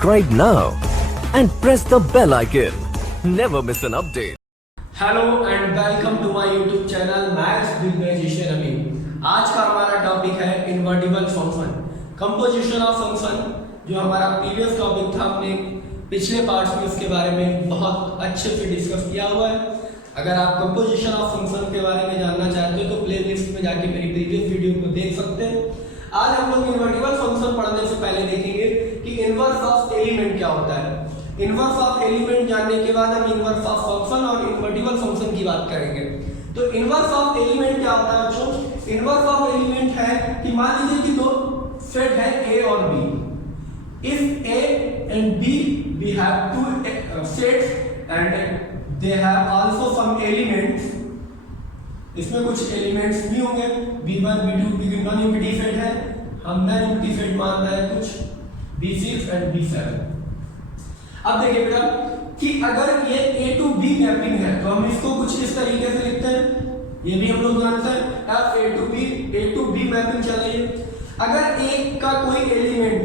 Subscribe now and press the bell icon. Never miss an update. Hello and welcome to my YouTube channel maths with magician Ameen. आज का हमारा topic है invertible function, composition of function. जो हमारा previous topic था, हमने पिछले parts में उसके बारे में बहुत अच्छे से डिस्कस किया हुआ है। अगर आप कंपोजिशन ऑफ फंक्शन के बारे में जानना चाहते हो तो प्लेलिस्ट में जाके मेरी प्रीवियस वीडियो को देख सकते हैं। आज हम लोग इनवर्टिबल फंक्शन पढ़ने से पहले देखेंगे कि इनवर्स ऑफ एलिमेंट क्या होता है। इनवर्स ऑफ एलिमेंट जानने के बाद हम इनवर्स ऑफ फंक्शन और इनवर्टिबल फंक्शन की बात करेंगे। तो इनवर्स ऑफ एलिमेंट क्या होता है बच्चों? इनवर्स ऑफ एलिमेंट है कि मान लीजिए कि दो सेट है ए और B. If A and B we have two sets and they have also some elements. इसमें कुछ एलिमेंट्स भी होंगे, b1 b2 b3 non unity set है, हम नॉन यूनिटी सेट मान रहे हैं कुछ b6 एंड b7। अब देखिए बेटा कि अगर ये A टू B मैपिंग है तो हम इसको कुछ इस तरीके से लिखते हैं, ये भी हम लोग जानते हैं F A to B mapping चल रही है। अगर A का कोई एलिमेंट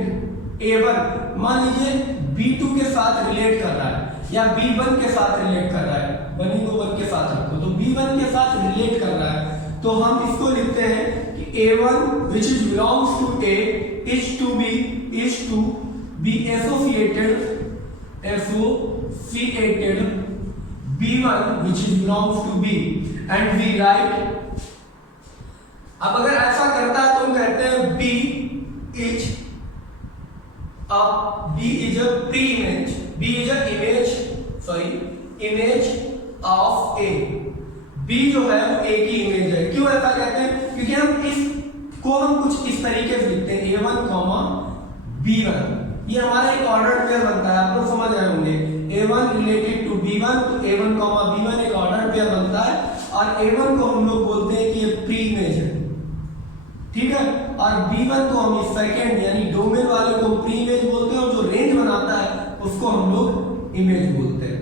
A1 मान लीजिए B2 के साथ रिलेट कर रहा है या B1 के साथ रिलेट कर रहा है, बनी को 1 के साथ रखो तो B1 के साथ रिलेट कर रहा है, तो हम इसको लिखते हैं कि A1 which is belongs to A is to B is to be associated B1 which is belongs to B and we write। अब अगर ऐसा करता है तो हम कहते हैं B is a pre-image, B is a image of A। B जो है वो A की इमेज है। क्यों ऐसा कहते हैं? क्योंकि हम इसको हम कुछ इस तरीके से लिखते हैं A1, B1। ये हमारा एक ऑर्डर पेयर बनता है, आप लोग समझ रहे होंगे। A1 रिलेटेड टू B1 तो A1, B1 एक ऑर्डर पेयर बनता है और A1 को हम लोग बोलते हैं कि ये प्री इमेज है, ठीक है। और B1 को हम सेकंड यानी डोमेन वाले को प्री इमेज बोलते हैं और जो रेंज बनाता है उसको हम लोग इमेज बोलते हैं।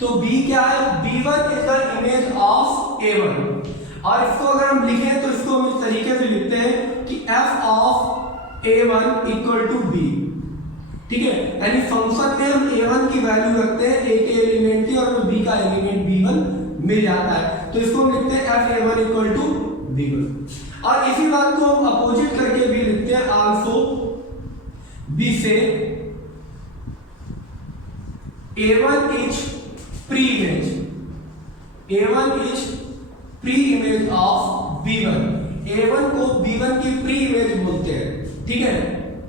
तो B क्या है? B1 is the image of A1। और इसको अगर हम लिखें तो इसको हम इस तरीके से लिखते हैं कि F of A1 equal to B, ठीक है। यानी फंक्शन में हम A1 की वैल्यू रखते हैं A के एलिमेंट की और B का एलिमेंट B1 मिल जाता है, तो इसको हम लिखते हैं F(A1) इक्वल टू B1। और इसी बात को हम अपोजिट करके भी लिखते हैं आल्सो B से A1 is pre image, A1 is pre image of B1। A1 को B1 की प्री इमेज बोलते हैं, ठीक है।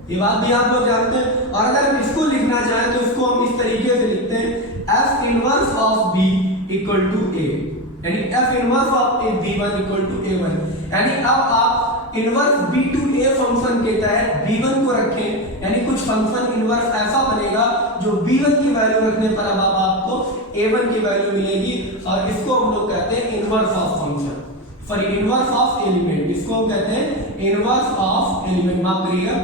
ये बात भी आप लोग जानते हैं। और अगर हम इसको लिखना चाहें तो इसको हम इस तरीके से लिखते हैं F inverse of B equal to A, यानी F inverse of B1 equal to A1। यानी अब आप inverse B to A function के तहत B1 को रखें, यानी कुछ फंक्शन इनवर्स ऐसा बनेगा जो B1 की वैल्यू रखने पर अब आपको A1 की वैल्यू मिलेगी और इसको हम लोग कहते हैं inverse of function, sorry inverse of element. इसको हम कहते हैं इनवर्स ऑफ एलिमेंट, माफ करिएगा,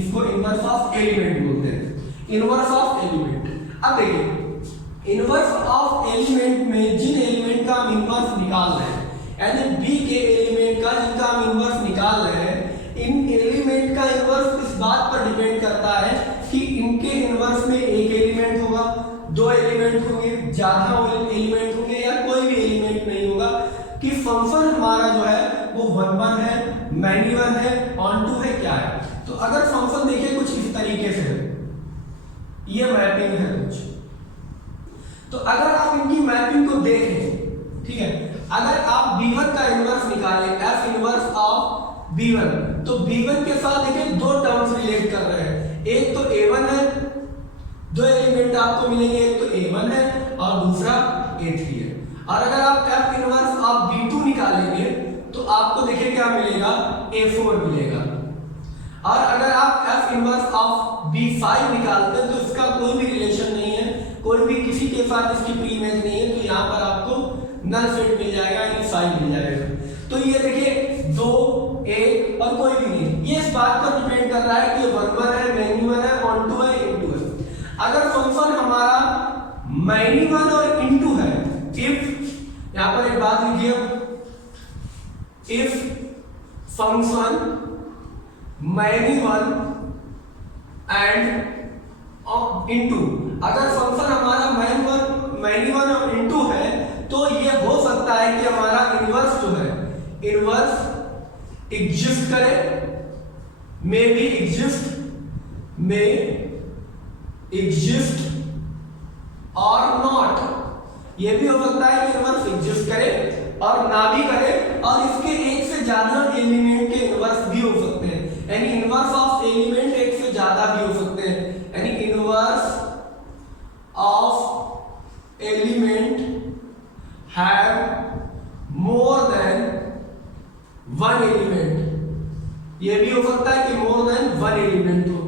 इसको इनवर्स ऑफ एलिमेंट बोलते हैं, इनवर्स ऑफ एलिमेंट। अब देखिए इनवर्स ऑफ एलिमेंट में जिन एलिमेंट का हम इनवर्स निकाल रहे हैं, यानी B के एलिमेंट का जिनका हम इनवर्स निकाल रहे हैं, इन एलिमेंट का इनवर्स इस बात पर डिपेंड करता है कि इनके इनवर्स में एक एलिमेंट होगा, दो एलिमेंट होंगे, ज्यादा एलिमेंट होंगे या कोई भी एलिमेंट नहीं होगा, कि फंक्शन हमारा जो है वो 1 है, मैनी 1 है, ऑन 2 है, क्या है। तो अगर फंक्शन देखिए कुछ इस तरीके से है, ये मैपिंग है कुछ, तो अगर आप इनकी मैपिंग को देखें, ठीक है, अगर आप B1 का इनवर्स निकालें F इनवर्स ऑफ B1 तो B1 के साथ देखिए दो टर्म्स रिलेट कर रहे हैं, एक तो A1 है, दो एलिमेंट आपको मिलेंगे, एक तो A1 है और दूसरा A3 है। और अगर आप F इनवर्स ऑफ B2 निकालेंगे तो आपको देखिए क्या मिलेगा, A4 मिलेगा। और अगर आप F इनवर्स ऑफ B5 निकालते हैं तो इसका कोई भी रिलेशन नहीं है, कोई भी किसी के साथ इसकी प्री इमेज नहीं है, तो यहाँ पर आपको नल सेट मिल जाएगा, यानी 5 मिल जाएगा। तो ये देखिए 2 1 और कोई भी नहीं, ये इस बात पर डिपेंड कर रहा है कि 1 है, मैनी 1 है, ऑन 2 है, इन 2 है। अगर फंक्शन हमारा मैनी 1 और इन 2 है, इफ यहाँ पर एक बात लिखिए, if function many one and into. अगर फंक्शन हमारा मैनी वन और इनटू है तो ये हो सकता है कि हमारा इनवर्स जो है इनवर्स एग्जिस्ट करे, may be exist, may exist और नॉट। ये भी हो सकता है कि इनवर्स एग्जिस्ट करे और ना भी करे, और इसके एक से ज्यादा एलिमेंट के इनवर्स भी हो सकते हैं, यानी इनवर्स ऑफ एलिमेंट एक से ज्यादा भी हो सकते हैं, यानी inverse of element have more than one element. ये भी हो सकता है कि मोर देन वन एलिमेंट हो,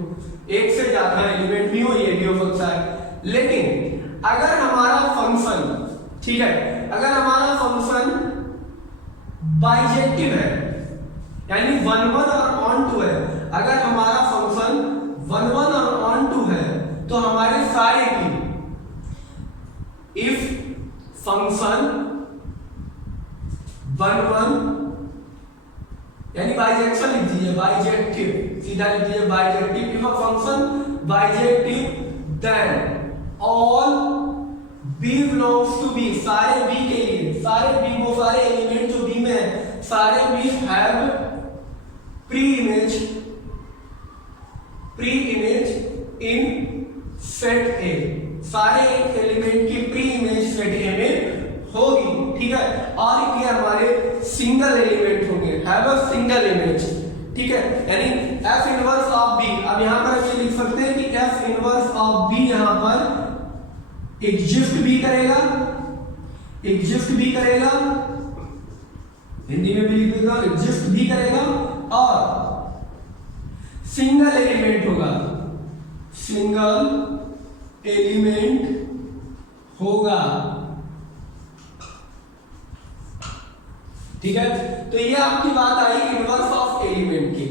एक से ज्यादा एलिमेंट भी हो, ये भी हो सकता है। लेकिन अगर हमारा फंक्शन, ठीक है, अगर हमारा फंक्शन बाइजेक्टिव है, यानी 1 1 और ऑन टू है, अगर हमारा फंक्शन 1 1 और ऑन टू है तो हमारे सारे की इफ फंक्शन 1 1 यानी बाइजेक्शन लिख दीजिए, बाइजेक्टिव, सीधा लिख दीजिए bijective. If a function bijective then all b belongs to b, सारे b के लिए, सारे b वो सारे एलिमेंट जो b में है, सारे b have pre-image in set A, सारे एलिमेंट की प्री इमेज सेट A में होगी, ठीक है, और ये हमारे सिंगल एलिमेंट होंगे, हैव अ सिंगल इमेज, ठीक है, यानी f इनवर्स ऑफ b। अब यहां पर हम ये लिख सकते हैं कि f इनवर्स ऑफ b यहां पर एग्जिस्ट भी करेगा, एग्जिस्ट भी करेगा, हिंदी में भी लिख देता हूं, एग्जिस्ट भी करेगा, और सिंगल एलिमेंट होगा, सिंगल एलिमेंट होगा, ठीक है। तो ये आपकी बात आई इनवर्स ऑफ एलिमेंट की।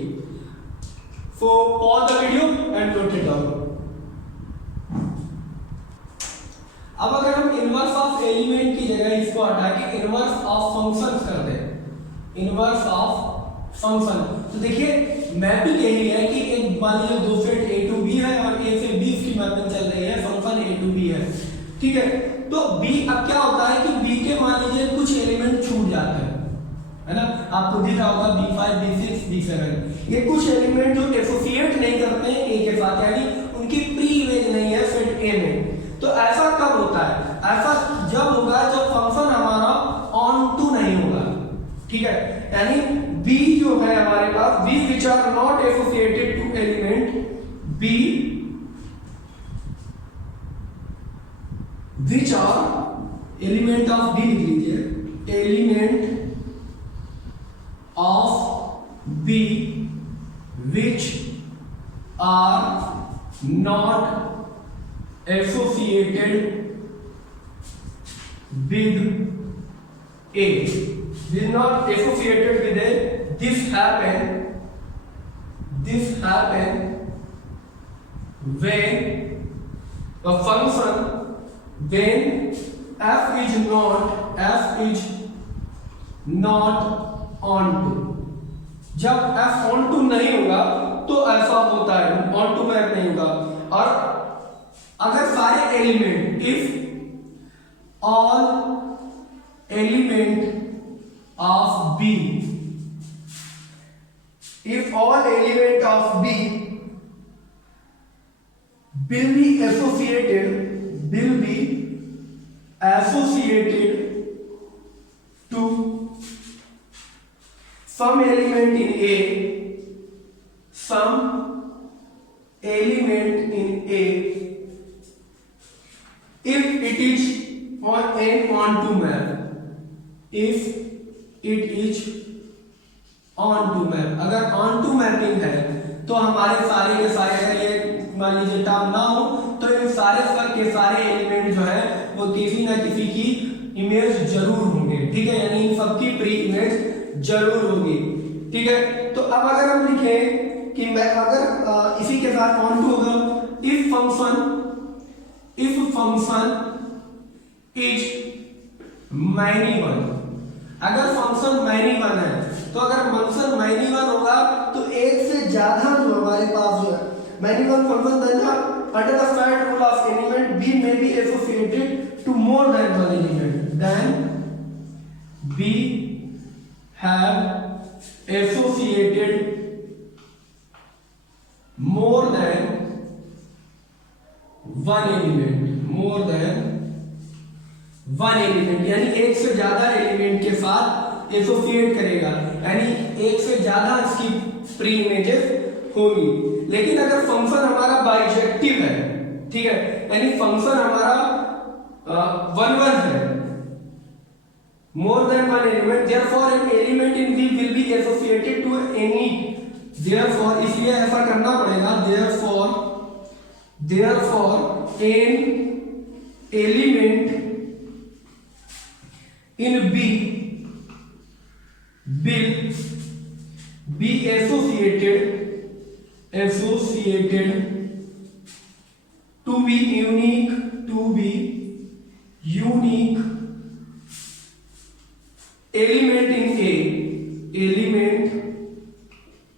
Pause the video and note it down. अब अगर हम इनवर्स ऑफ एलिमेंट की जगह इसको हटा के इनवर्स ऑफ फंक्शंस कर दें, इनवर्स ऑफ फंक्शन, तो देखिए मैपिंग यही है कि एक मान लीजिए दो सेट a टू b है और a से b की मैपिंग चल रही है, फंक्शन a टू b है, ठीक है। तो b, अब क्या होता है कि b के मान लीजिए कुछ एलिमेंट छूट जाते हैं, है ना, आपको दिख रहा होगा b5 b6 b7, ये कुछ एलिमेंट जो एसोसिएट नहीं करते हैं a के साथ, यानी उनकी प्री इमेज नहीं है सेट a में। तो ऐसा कब होता है? ऐसा जब होगा जब फंक्शन हमारा ऑन टू नहीं होगा, ठीक है, यानी b जो है हमारे पास, b which are not associated to element, b which are element of b लिख लीजिए, element of b which are not associated with a, is not associated with a, this happen when a function, when f is not onto, जब f onto नहीं होगा तो ऐसा होता है, onto map नहीं होगा। और अगर सारे element, if all element of b, if all element of b will be associated to some element in a, some element in a, if it is on an onto map, if it is onto map, अगर onto mapping है तो हमारे सारे के सारे, अगर ये मान लीजिए टर्म ना हो तो इन सारे के सारे एलिमेंट जो है वो किसी ना किसी की इमेज जरूर होंगे, ठीक है, यानी इन सब की प्री इमेज जरूर होगी, ठीक है। तो अब अगर हम लिखें कि मैं अगर इसी के साथ onto होगा, if function is many one, अगर फंक्शन many one है तो अगर फंक्शन many one होगा तो एक से ज्यादा जो हमारे पास जो है many one function then under the fact rule of element B may be associated to more than one element, then B have associated more than one element, यानी एक से ज्यादा एलिमेंट के साथ एसोसिएट करेगा, यानी एक से ज्यादा इसकी प्री इमेजेस होगी। लेकिन अगर फंक्शन हमारा बाइजेक्टिव है, ठीक है, यानी फंक्शन हमारा वन है, more than one element, therefore an element in V will be associated to any, therefore इसलिए ऐसा करना पड़ेगा, therefore an element in B will be associated to be unique element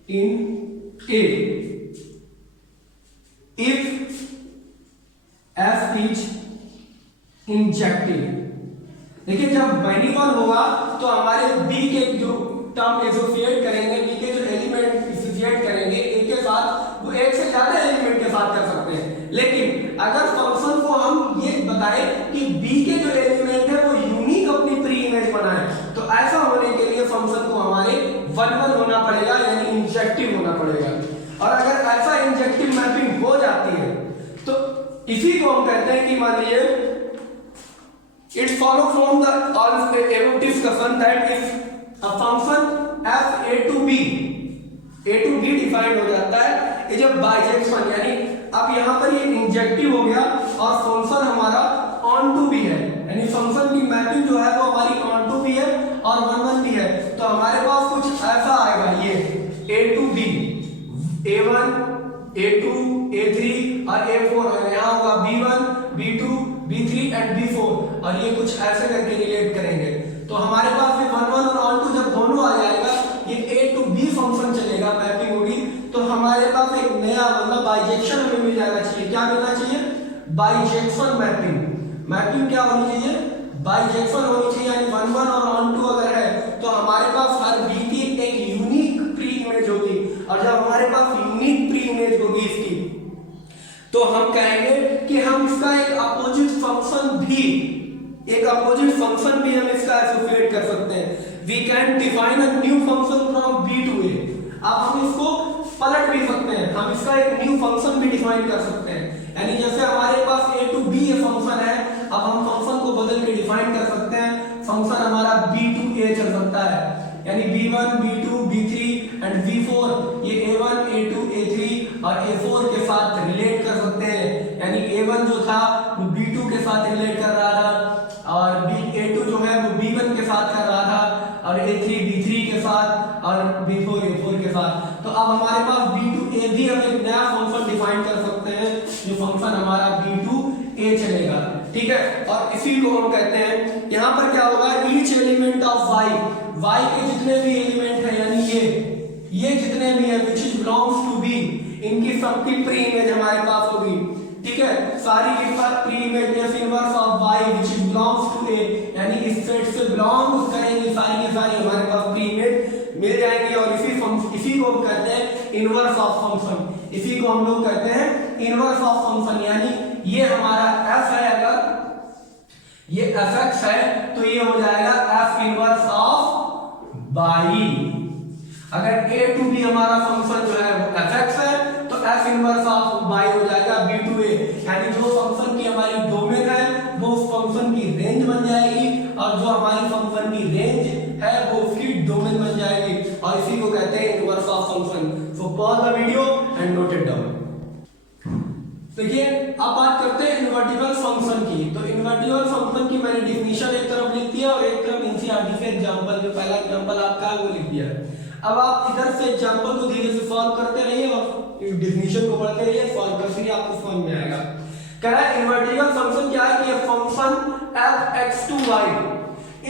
in A if F is injective। देखिए जब बाइनिकॉल होगा तो हमारे B के जो टर्म एसोसिएट करेंगे, B के जो एलिमेंट एसोसिएट करेंगे A के साथ, वो एक से ज्यादा एलिमेंट के साथ कर सकते हैं। लेकिन अगर फंक्शन को हम ये बताएं कि B के जो एलिमेंट है वो यूनिक अपनी प्री इमेज बनाए, तो ऐसा होने के लिए फंक्शन को हमारे 1 होना पड़ेगा, यानी इंजेक्टिव होना पड़ेगा। और अगर ऐसा इंजेक्टिव मैपिंग हो जाती है तो इसी को हम कहते हैं कि मान लीजिए it follows from the above discussion that if a function f a to b defined हो जाता है, ये जब बाइजेक्शन, यानी अब यहाँ पर ये इंजेक्टिव हो गया और फंक्शन हमारा ऑन टू बी है, यानी फंक्शन की मैपिंग जो है वो हमारी ऑन टू बी है और 1 भी है, तो हमारे पास कुछ ऐसा आएगा, ये a to b, a1 a2 a3 और a4, और यहाँ होगा b1 b2 b3 and b4, और ये कुछ ऐसे करके रिलेट करेंगे। तो हमारे पास में 1 और ऑन टू जब दोनों आ जाएगा, ये a to b फंक्शन चलेगा, मैपिंग होगी, तो हमारे पास एक नया मतलब बाइजेक्शन हमें मिल जाना चाहिए। क्या मिलना चाहिए? बाइजेक्शन मैपिंग क्या होनी चाहिए? बाइजेक्शन होनी चाहिए, यानी 1 और ऑन टू अगर है तो हमारे पास हर b की एक यूनिक प्री इमेज होगी, और जब हमारे पास यूनिक प्री इमेज होगी इसकी, तो हम कहेंगे कि हम इसका एक अपोजिट फंक्शन भी हम इसका एसोसिएट कर सकते हैं। We can define a new function from b to a। अब हम इसको पलट भी सकते हैं, हम इसका एक न्यू फंक्शन भी डिफाइन कर सकते हैं, यानी जैसे हमारे पास a टू b ये फंक्शन है, अब हम फंक्शन को बदल के डिफाइन कर सकते हैं, फंक्शन हमारा b टू a चल सकता है, यानी b1 b2 b3 and b4 ये a1 a2 a3 और a4 के साथ रिलेट कर सकते हैं, यानी a1 जो था वो b2 के साथ रिलेट कर रहा था, और a2 जो है वो b1 के साथ कर रहा था, और a3 b3 के साथ, और b4 a4 के साथ। तो अब हमारे पास b2a भी हम एक नया फंक्शन डिफाइन कर सकते हैं, जो फंक्शन हमारा b2a चलेगा, ठीक है। और इसी को हम कहते हैं, यहाँ पर क्या होगा, ईच एलिमेंट ऑफ y के जितने भी एलिमेंट है, यानी ये जितने भी है which belongs to b, इनकी सबकी प्री इमेज हमारे पास होगी, ठीक है। सारी के साथ pre image F inverse of y which belongs to a, यानी इस सेट से बिलोंग करेंगे सारी की सारी, हमारे पास प्री इमेज मिल जाएंगे, और इसी को हम कहते हैं इनवर्स ऑफ फंक्शन, इसी को हम लोग कहते हैं इनवर्स ऑफ फंक्शन। यानी ये हमारा f है, अगर ये fx है तो ये हो जाएगा f इनवर्स ऑफ y। अगर a टू b हमारा फंक्शन जो है वो fx है तो f इनवर्स ऑफ y हो जाएगा b टू a, यानी जो फंक्शन की हमारी डोमेन है वो उस फंक्शन की रेंज बन जाएगी, और जो हमारी फंक्शन की रेंज है वो उसकी डोमेन बन जाएगी, और इसी को कहते हैं inverse of function. So pause the video and note it down. देखिए अब बात करते हैं इनवर्टिबल फंक्शन की। तो इनवर्टिबल फंक्शन की मैंने डिफिनीशन एक तरफ लिख दिया और एक तरफ एनसीईआरटी से एग्जांपल, जो पहला एग्जांपल आपका है वो लिख दिया। अब आप इधर से एग्जांपल को धीरे से सॉल्व करते रहिए और डिफिनीशन को पढ़ते रहिए, सॉल्व करते रहिए, आपको समझ में आएगा। कह रहा है इनवर्टिबल फंक्शन क्या है कि function f(x to y)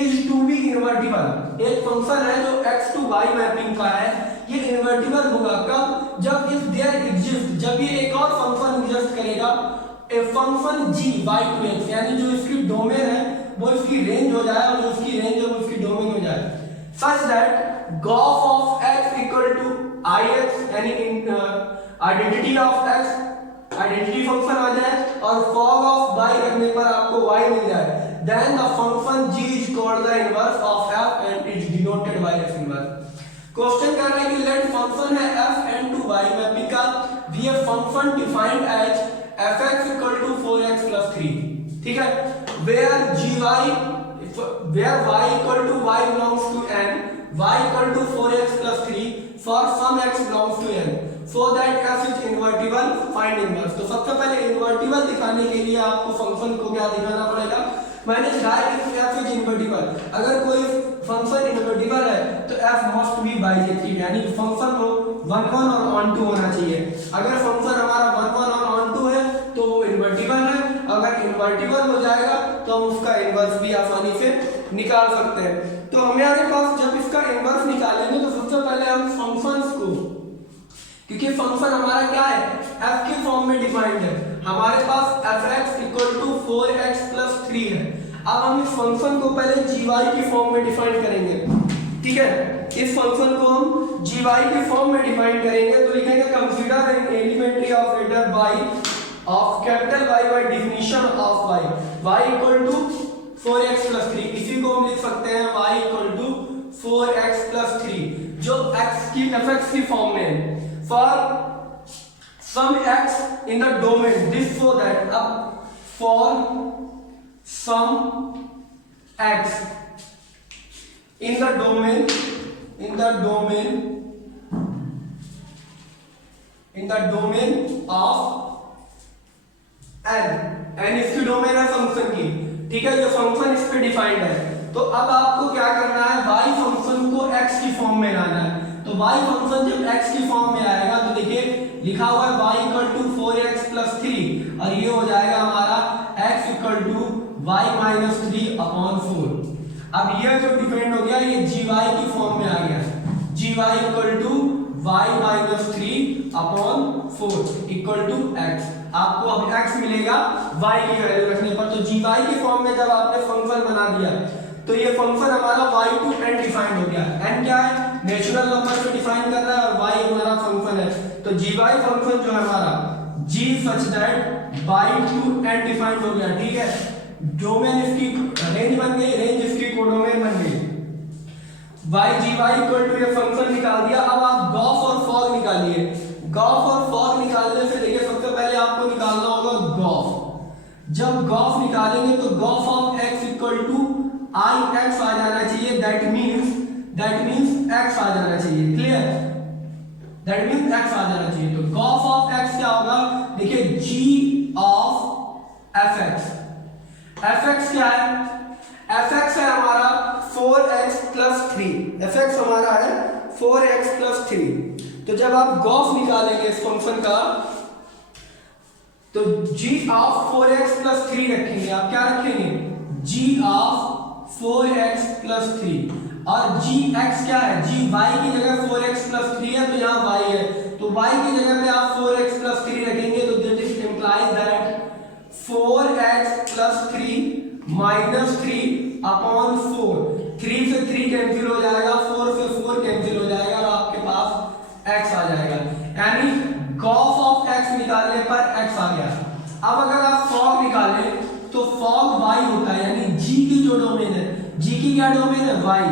is to be invertible. एक फंक्शन है जो x to y मैपिंग का है, ये इन्वर्टिबल होगा कब, जब इफ देयर एग्जिस्ट, जब ये एक और फंक्शन एग्जिस्ट करेगा, a function g by 2x, यानी जो इसकी डोमेन है वो इसकी रेंज हो जाए और जो इसकी रेंज है वो इसकी डोमेन हो जाए, such that gauge of x equal to ix, यानी identity of x identity function आ जाए और fog of y करने पर आपको y मिल जाए, then the function g is called the inverse of f and is denoted by f inverse। Question कर रहे हैं कि लेट फंक्शन है f n to y मैपिकल we have function defined as fx equal to 4x plus 3, ठीक है, where y equal to y belongs to n, y equal to 4x plus 3 for some x belongs to n, so that f is invertible, find inverse। तो सबसे पहले invertible दिखाने के लिए आपको function को क्या दिखाना पड़ेगा, मैंने कहा इफ f इज इन्वर्टिबल, अगर कोई फंक्शन इन्वर्टिबल है तो f मस्ट बी बाइजेक्टिव, यानी फंक्शन को 1 1 और ऑन टू होना चाहिए। अगर फंक्शन हमारा 1 1 और ऑन टू है तो वो इन्वर्टिबल है, अगर इन्वर्टिबल हो जाएगा तो हम उसका इन्वर्स भी आसानी से निकाल सकते हैं। तो हमारे पास जब इसका इन्वर्स निकालेंगे तो सबसे पहले हम फंक्शंस को, क्योंकि फंक्शन हमारा क्या है f के फॉर्म में डिफाइंड है, हमारे पास fx equal to 4x plus 3 है। अब हम इस फंक्शन को पहले gy की फॉर्म में डिफाइन करेंगे, ठीक है, इस फंक्शन को हम gy की फॉर्म में डिफाइन करेंगे तो लिखेंगे consider an elementary operator of capital Y by definition of y equal to 4x plus 3, इसी को हम लिख सकते हैं y equal to 4x plus 3, जो x की fx की फॉर्म में है, for some x in the domain, this so that for some x in the domain of n इसकी डोमेन है फंक्शन की, ठीक है, ये फंक्शन इस पे डिफाइंड है। तो अब आपको क्या करना है, y फंक्शन को x की फॉर्म में लाना है। तो y फंक्शन जब x की फॉर्म में आएगा तो देखिए लिखा हुआ है y equal to 4x plus 3 और ये हो जाएगा हमारा x equal to y minus 3 upon 4। अब ये जो डिपेंड हो गया ये gy की फॉर्म में आ गया, gy equal to y minus 3 upon 4 equal to x। आपको अब x मिलेगा y की वैल्यू रखने पर। तो gy की फॉर्म में जब आपने फंक्शन बना दिया तो ये फंक्शन हमारा y टू n डिफाइंड हो गया। n क्या है, नेचुरल नंबर से डिफाइन कर रहा है और y हमारा फंक्शन है। तो gy फंक्शन जो है हमारा g such that y to n defined हो गया, ठीक है, डोमेन इसकी रेंज बन गई, रेंज इसकी कोडोमेन बन गई। y gy इक्वल टू ये फंक्शन निकाल दिया। अब आप गॉस और फॉग निकालिए। गॉस और फॉग निकालने से देखिए सबसे पहले आपको निकालना होगा गॉस। जब गॉस निकालेंगे तो गॉस of x equal to i x आ जाना चाहिए, दैट मींस x आ जाना चाहिए, क्लियर, दैट मींस x आ जाना चाहिए। तो गॉस ऑफ x क्या होगा, देखिए g ऑफ fx, fx क्या है, fx है हमारा 4x प्लस 3, fx हमारा है 4x प्लस 3। तो जब आप गॉस निकालेंगे इस फंक्शन का तो g ऑफ 4x प्लस 3 रखेंगे। आप क्या रखेंगे, g ऑफ 4x प्लस 3 और gx क्या है, g y की जगह 4x प्लस 3 है तो यहाँ y है, तो y की जगह पे आप 4x प्लस 3 रखेंगे तो this is implies that 4x plus 3 minus 3 upon 4, 3 से 3 कैंसिल हो जाएगा, 4 से 4 कैंसिल हो जाएगा और आपके पास x आ जाएगा, यानी गॉस ऑफ x निकालने पर x आ गया। अब अगर आप फॉग निकालें तो फॉग y होता है, यानी g की जो डोमेन है, g की क्या डोमेन है y,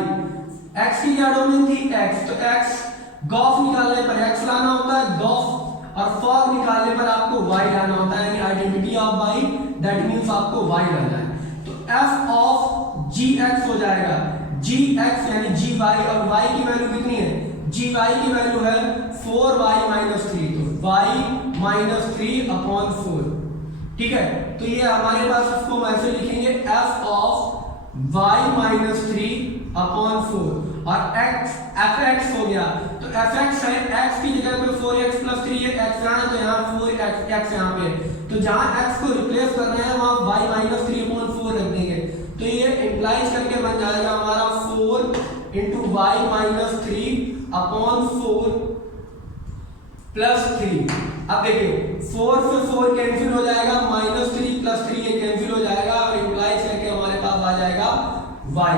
x की क्या डोमेन थी x, तो x गॉस निकालने पर x लाना होता है गॉस, और फॉग निकालने पर आपको y लाना होता है, यानी identity of y, that means आपको y लाना है। तो f ऑफ gx हो जाएगा gx यानी gy, और y की वैल्यू कितनी है, gy की वैल्यू है 4y माइनस 3, तो y माइनस 3 अपॉन 4, ठीक है। तो ये हमारे पास इसको हम ऐसे लिखेंगे f of y minus 3 upon 4 और x fx हो गया। तो fx है, x की जगह पे 4x प्लस 3 है, x यहाँ तो यहाँ 4x यहाँ पे, तो जहाँ x को रिप्लेस करना है वहाँ y माइनस 3 अपॉन 4 रख देंगे। तो ये इंप्लाइज करके बन जाएगा हमारा 4 into y minus 3 upon 4 plus 3। अब देखिए 4 से 4 कैंसिल हो जाएगा, -3 प्लस 3 ये कैंसिल हो जाएगा और इंप्लाइज करके हमारे पास आ जाएगा y।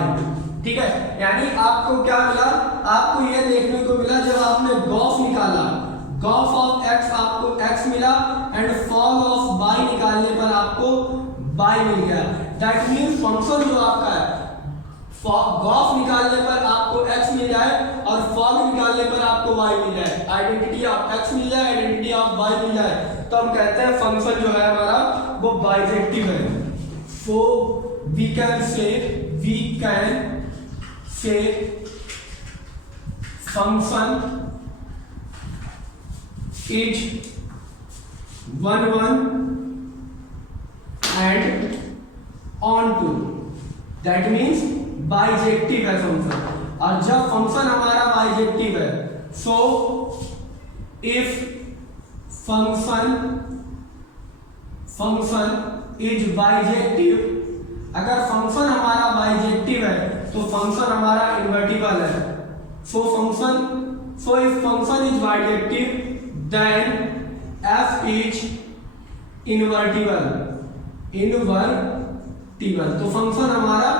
ठीक है, यानी आपको क्या मिला, आपको ये देखने को मिला जब आपने गॉस निकाला, गॉस ऑफ x आपको x मिला एंड फॉग ऑफ y निकालने पर आपको y मिल गया। दैट मींस फंक्शन जो आपका है गॉस निकालने पर आपको x मिल जाए और फॉग निकालने पर आपको y मिल जाए, आइडेंटिटी ऑफ x मिल जाए, आइडेंटिटी ऑफ y मिल जाए, तो हम कहते हैं फंक्शन जो है हमारा वो बाइजेक्टिव है। So we can say function is 1 1 and onto, that means bijective है फंक्शन। और जब फंक्शन हमारा बाइजेक्टिव है, so if function is bijective, अगर फंक्शन हमारा बाइजेक्टिव है तो फंक्शन हमारा इन्वर्टिबल है। So if function is bijective then f is invertible. तो फंक्शन हमारा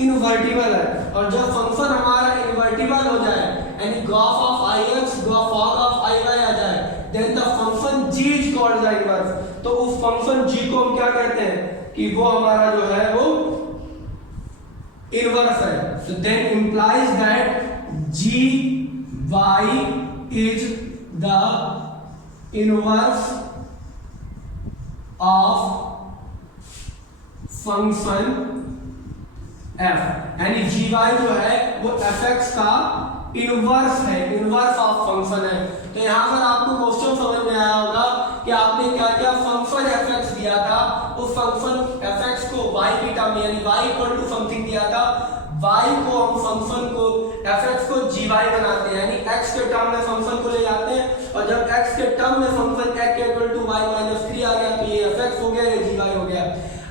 इन्वर्टिबल है, और जब फंक्शन हमारा इन्वर्टिबल हो जाए यानी ग्राफ ऑफ ix फॉग ऑफ iy आ जाए, then the function g is called the inverse. तो उस फंक्शन g को हम क्या कहते हैं कि वो हमारा जो है वो इनवर्स है। So then implies that gy is the inverse of function f, यानी gy जो है वो fx का इनवर्स है, इनवर्स ऑफ फंक्शन है। तो यहाँ पर आपको क्वेश्चन समझ में आया होगा कि आपने क्या क्या फंक्शन fx दिया था, उस फंक्शन fx को y की टर्म यानी y इक्वल टू समथिंग दिया था, y को हम फंक्शन को fx को gy बनाते हैं, यानी x के टर्म में फंक्शन को ले जाते हैं, और जब x के टर्म में function x equal to y minus 3 आ गया तो ये fx हो गया, ये gy हो गया।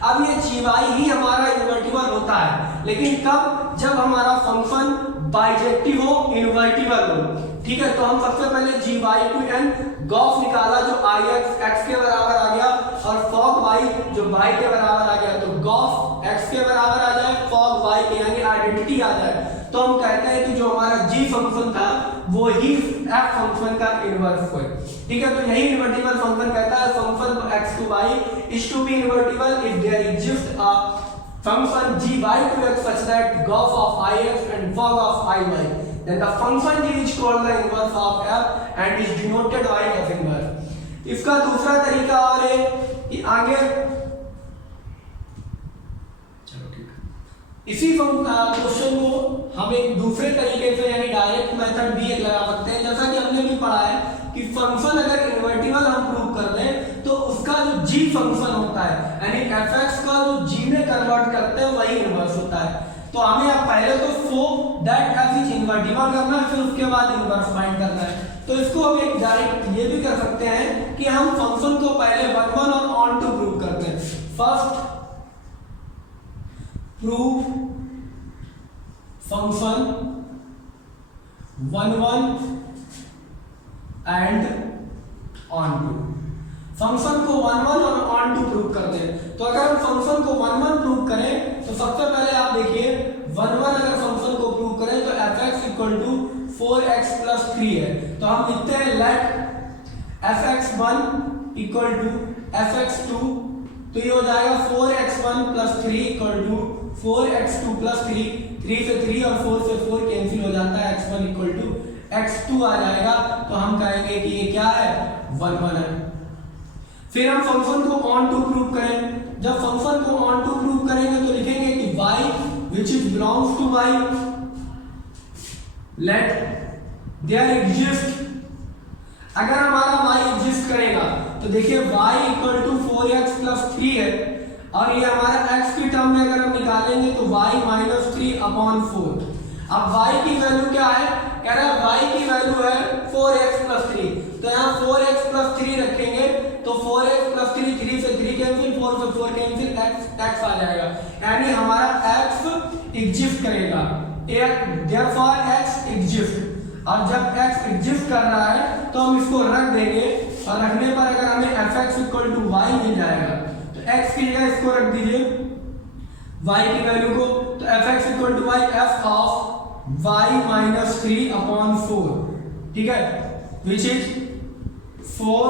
अब ये gy ही हमारा इन्वर्टिबल होता है, लेकिन कब, जब हमारा फंक्शन बाइजेक्टिव हो, इन्वर्टिबल हो। ठीक है, तो हम सबसे पहले gy/n गॉस निकाला जो ix x के बराबर आ गया, और फॉग y जो y के बराबर आ गया, तो गॉस x के बराबर आ जाए, फॉग y के यानी आइडेंटिटी आ जाए, तो हम कहते हैं कि जो हमारा g फंक्शन था वो ही f फंक्शन का इनवर्स है। ठीक है, तो यही इन्वर्टिबल फंक्शन कहता है function x to y is to be invertible if there exists a function gy to x such that gauge of ix and fog of iy, then the function g is called the inverse of f and is denoted by f inverse। इसका दूसरा तरीका और है कि आगे इसी question को हम एक दूसरे तरीके से यानी डायरेक्ट मेथड भी एक लगा सकते हैं। जैसा कि हमने भी पढ़ा है कि फंक्शन अगर इन्वर्टिबल हम प्रूव कर दें तो उसका जो g फंक्शन होता है यानी fx का जो g में कन्वर्ट करते हैं वही इनवर्स होता है। तो हमें अब पहले तो show that f is invertible करना है, फिर उसके बाद इनवर्स फाइंड करना है। तो इसको हम एक डायरेक्ट ये भी कर सकते हैं कि हम फंक्शन को पहले 1 1 और ऑन टू प्रूव करते हैं। First prove function 1 1 and onto. Function को 1 1 और ऑन टू प्रूव करते हैं। तो अगर हम फंक्शन को 1 1 प्रूव करें तो सबसे पहले आप देखिए 1 1 अगर फंक्शन को प्रूव करें तो fx equal to 4x plus 3 है। तो हम लिखते हैं late fx1 equal to fx2, तो ये हो जाएगा 4x1 plus 3 equal to 4x2 plus 3, 3 से 3 और 4 से 4 कैंसिल हो जाता है, x1 इक्वल टू x2 आ जाएगा। तो हम कहेंगे कि ये क्या है 1 1 है। फिर हम फंक्शन को ऑन टू प्रूव करें। जब फंक्शन को ऑन टू प्रूव करेंगे तो लिखेंगे कि y which is belongs to y let there exist, अगर हमारा y एग्जिस्ट करेगा तो देखिए y equal to 4x plus 3 है, और ये हमारा x की टर्म में अगर हम निकालेंगे तो y माइनस 3 अपॉन 4। अब y की वैल्यू क्या है, कह रहा है y की वैल्यू है 4x प्लस 3, तो यहाँ 4x प्लस 3 रखेंगे तो 4x प्लस 3, 3 से 3 कैंसिल, 4 से 4 कैंसिल, x आ जाएगा, यानी हमारा x एग्जिस्ट करेगा, therefore x एग्जिस्ट। और जब x एग्जिस्ट कर रहा है तो हम इसको रख देंगे, और रखने पर अगर हमें fx इक्वल टू वाई मिल जाएगा तो x की जगह इसको रख दीजिए y की वैल्यू को, तो fx equal to y f of y minus 3 upon 4, ठीक है, which is 4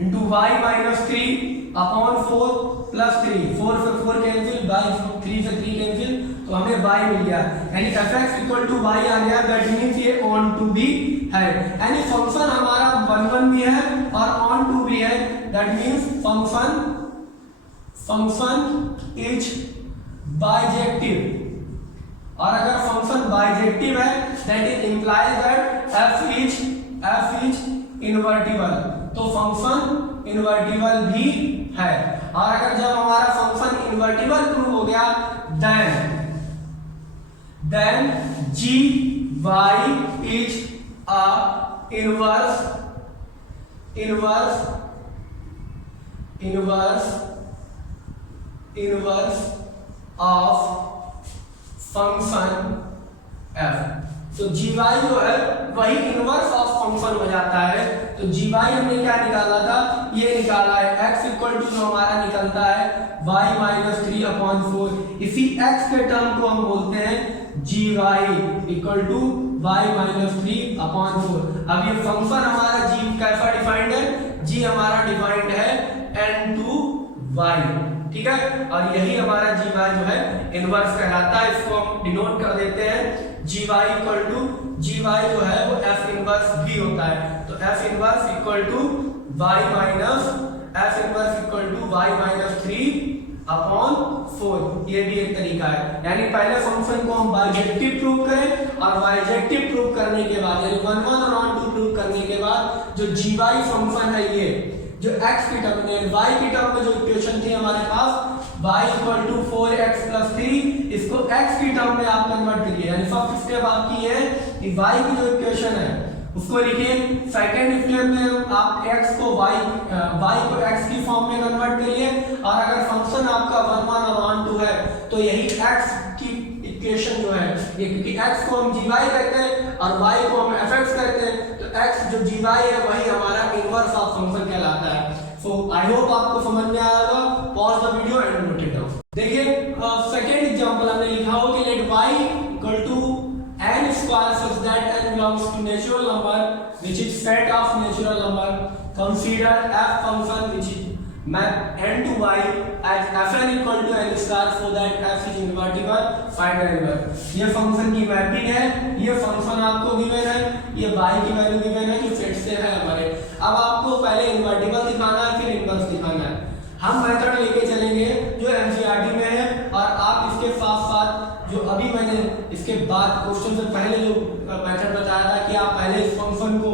into y minus 3 upon 4 plus 3, 4 से 4 कैंसिल, बाई 3 से 3 कैंसिल, तो हमें y मिल गया, यानी fx इक्वल टू y आ गया। दैट मींस ये ऑन टू भी है, यानी फंक्शन हमारा 1 1 भी है और ऑन टू भी है। That means function is bijective, और अगर फंक्शन बाइजेक्टिव है that is implies that f is invertible, तो फंक्शन इनवर्टिबल भी है। और अगर जब हमारा फंक्शन इनवर्टिबल प्रूव हो गया then G y is a inverse of function f। तो जी वाई जो है वही इनवर्स ऑफ फंक्शन हो जाता है। तो जी वाई हमने क्या निकाला था, ये निकाला है x इक्वल टू जो हमारा निकलता है y माइनस 3 अपॉन 4। इसी x के टर्म को हम बोलते हैं g y equal to y minus 3 upon 4। अब ये फंक्शन हमारा g कैसा डिफाइंड है, g हमारा डिफाइंड है n टू y, ठीक है, और यही हमारा जी वाई जो है इनवर्स कहलाता है। इसको हम डिनोट कर देते हैं g y equal to, g y जो है वो एफ इनवर्स भी होता है, तो F inverse equal to y minus 3 upon 4, ये भी एक तरीका है। यानी पहले फंक्शन को हम बाइजेक्टिव प्रूव करें, और बाइजेक्टिव प्रूव करने के बाद यानी 1 1 और 1 2 प्रूव करने के बाद जो जी वाई फंक्शन है, ये जो x की टर्म में y की टर्म में जो इक्वेशन थी हमारे पास y equal to 4x plus 3, इसको x की टर्म में आप कन्वर्ट करिए। यानी फर्स्ट स्टेप आपकी है कि y की जो इक्वेशन है उसको लिखिए, सेकंड स्टेप में आप x को y को x की फॉर्म में कन्वर्ट करिए, और अगर फंक्शन आपका 1 1 और 1 2 है तो यही x की इक्वेशन जो है, ये क्योंकि x को हम gy कहते हैं और y को हम fx कहते हैं, तो x जो gy है वही हमारा इनवर्स ऑफ फंक्शन कहलाता है। सो आई होप आपको समझ में आया होगा। Pause the video and note it down. देखिए सेकंड एग्जांपल हमने लिखा हो कि let y equal to n square such that n belongs to natural number which is set of natural number, consider f function which is map n to y as fn equal to n star so that f is invertible, find the inverse। ये function की mapping है, ये function आपको given है, ये y की value given है जो सेट से है हमारे। अब आपको पहले इनवर्टिबल दिखाना है फिर इनवर्स दिखाना है। हम मेथड लेके चलेंगे जो एनसीईआरटी में है, और आप इसके साथ साथ जो अभी मैंने इसके बाद क्वेश्चन से पहले जो मेथड बताया था कि आप पहले इस फंक्शन को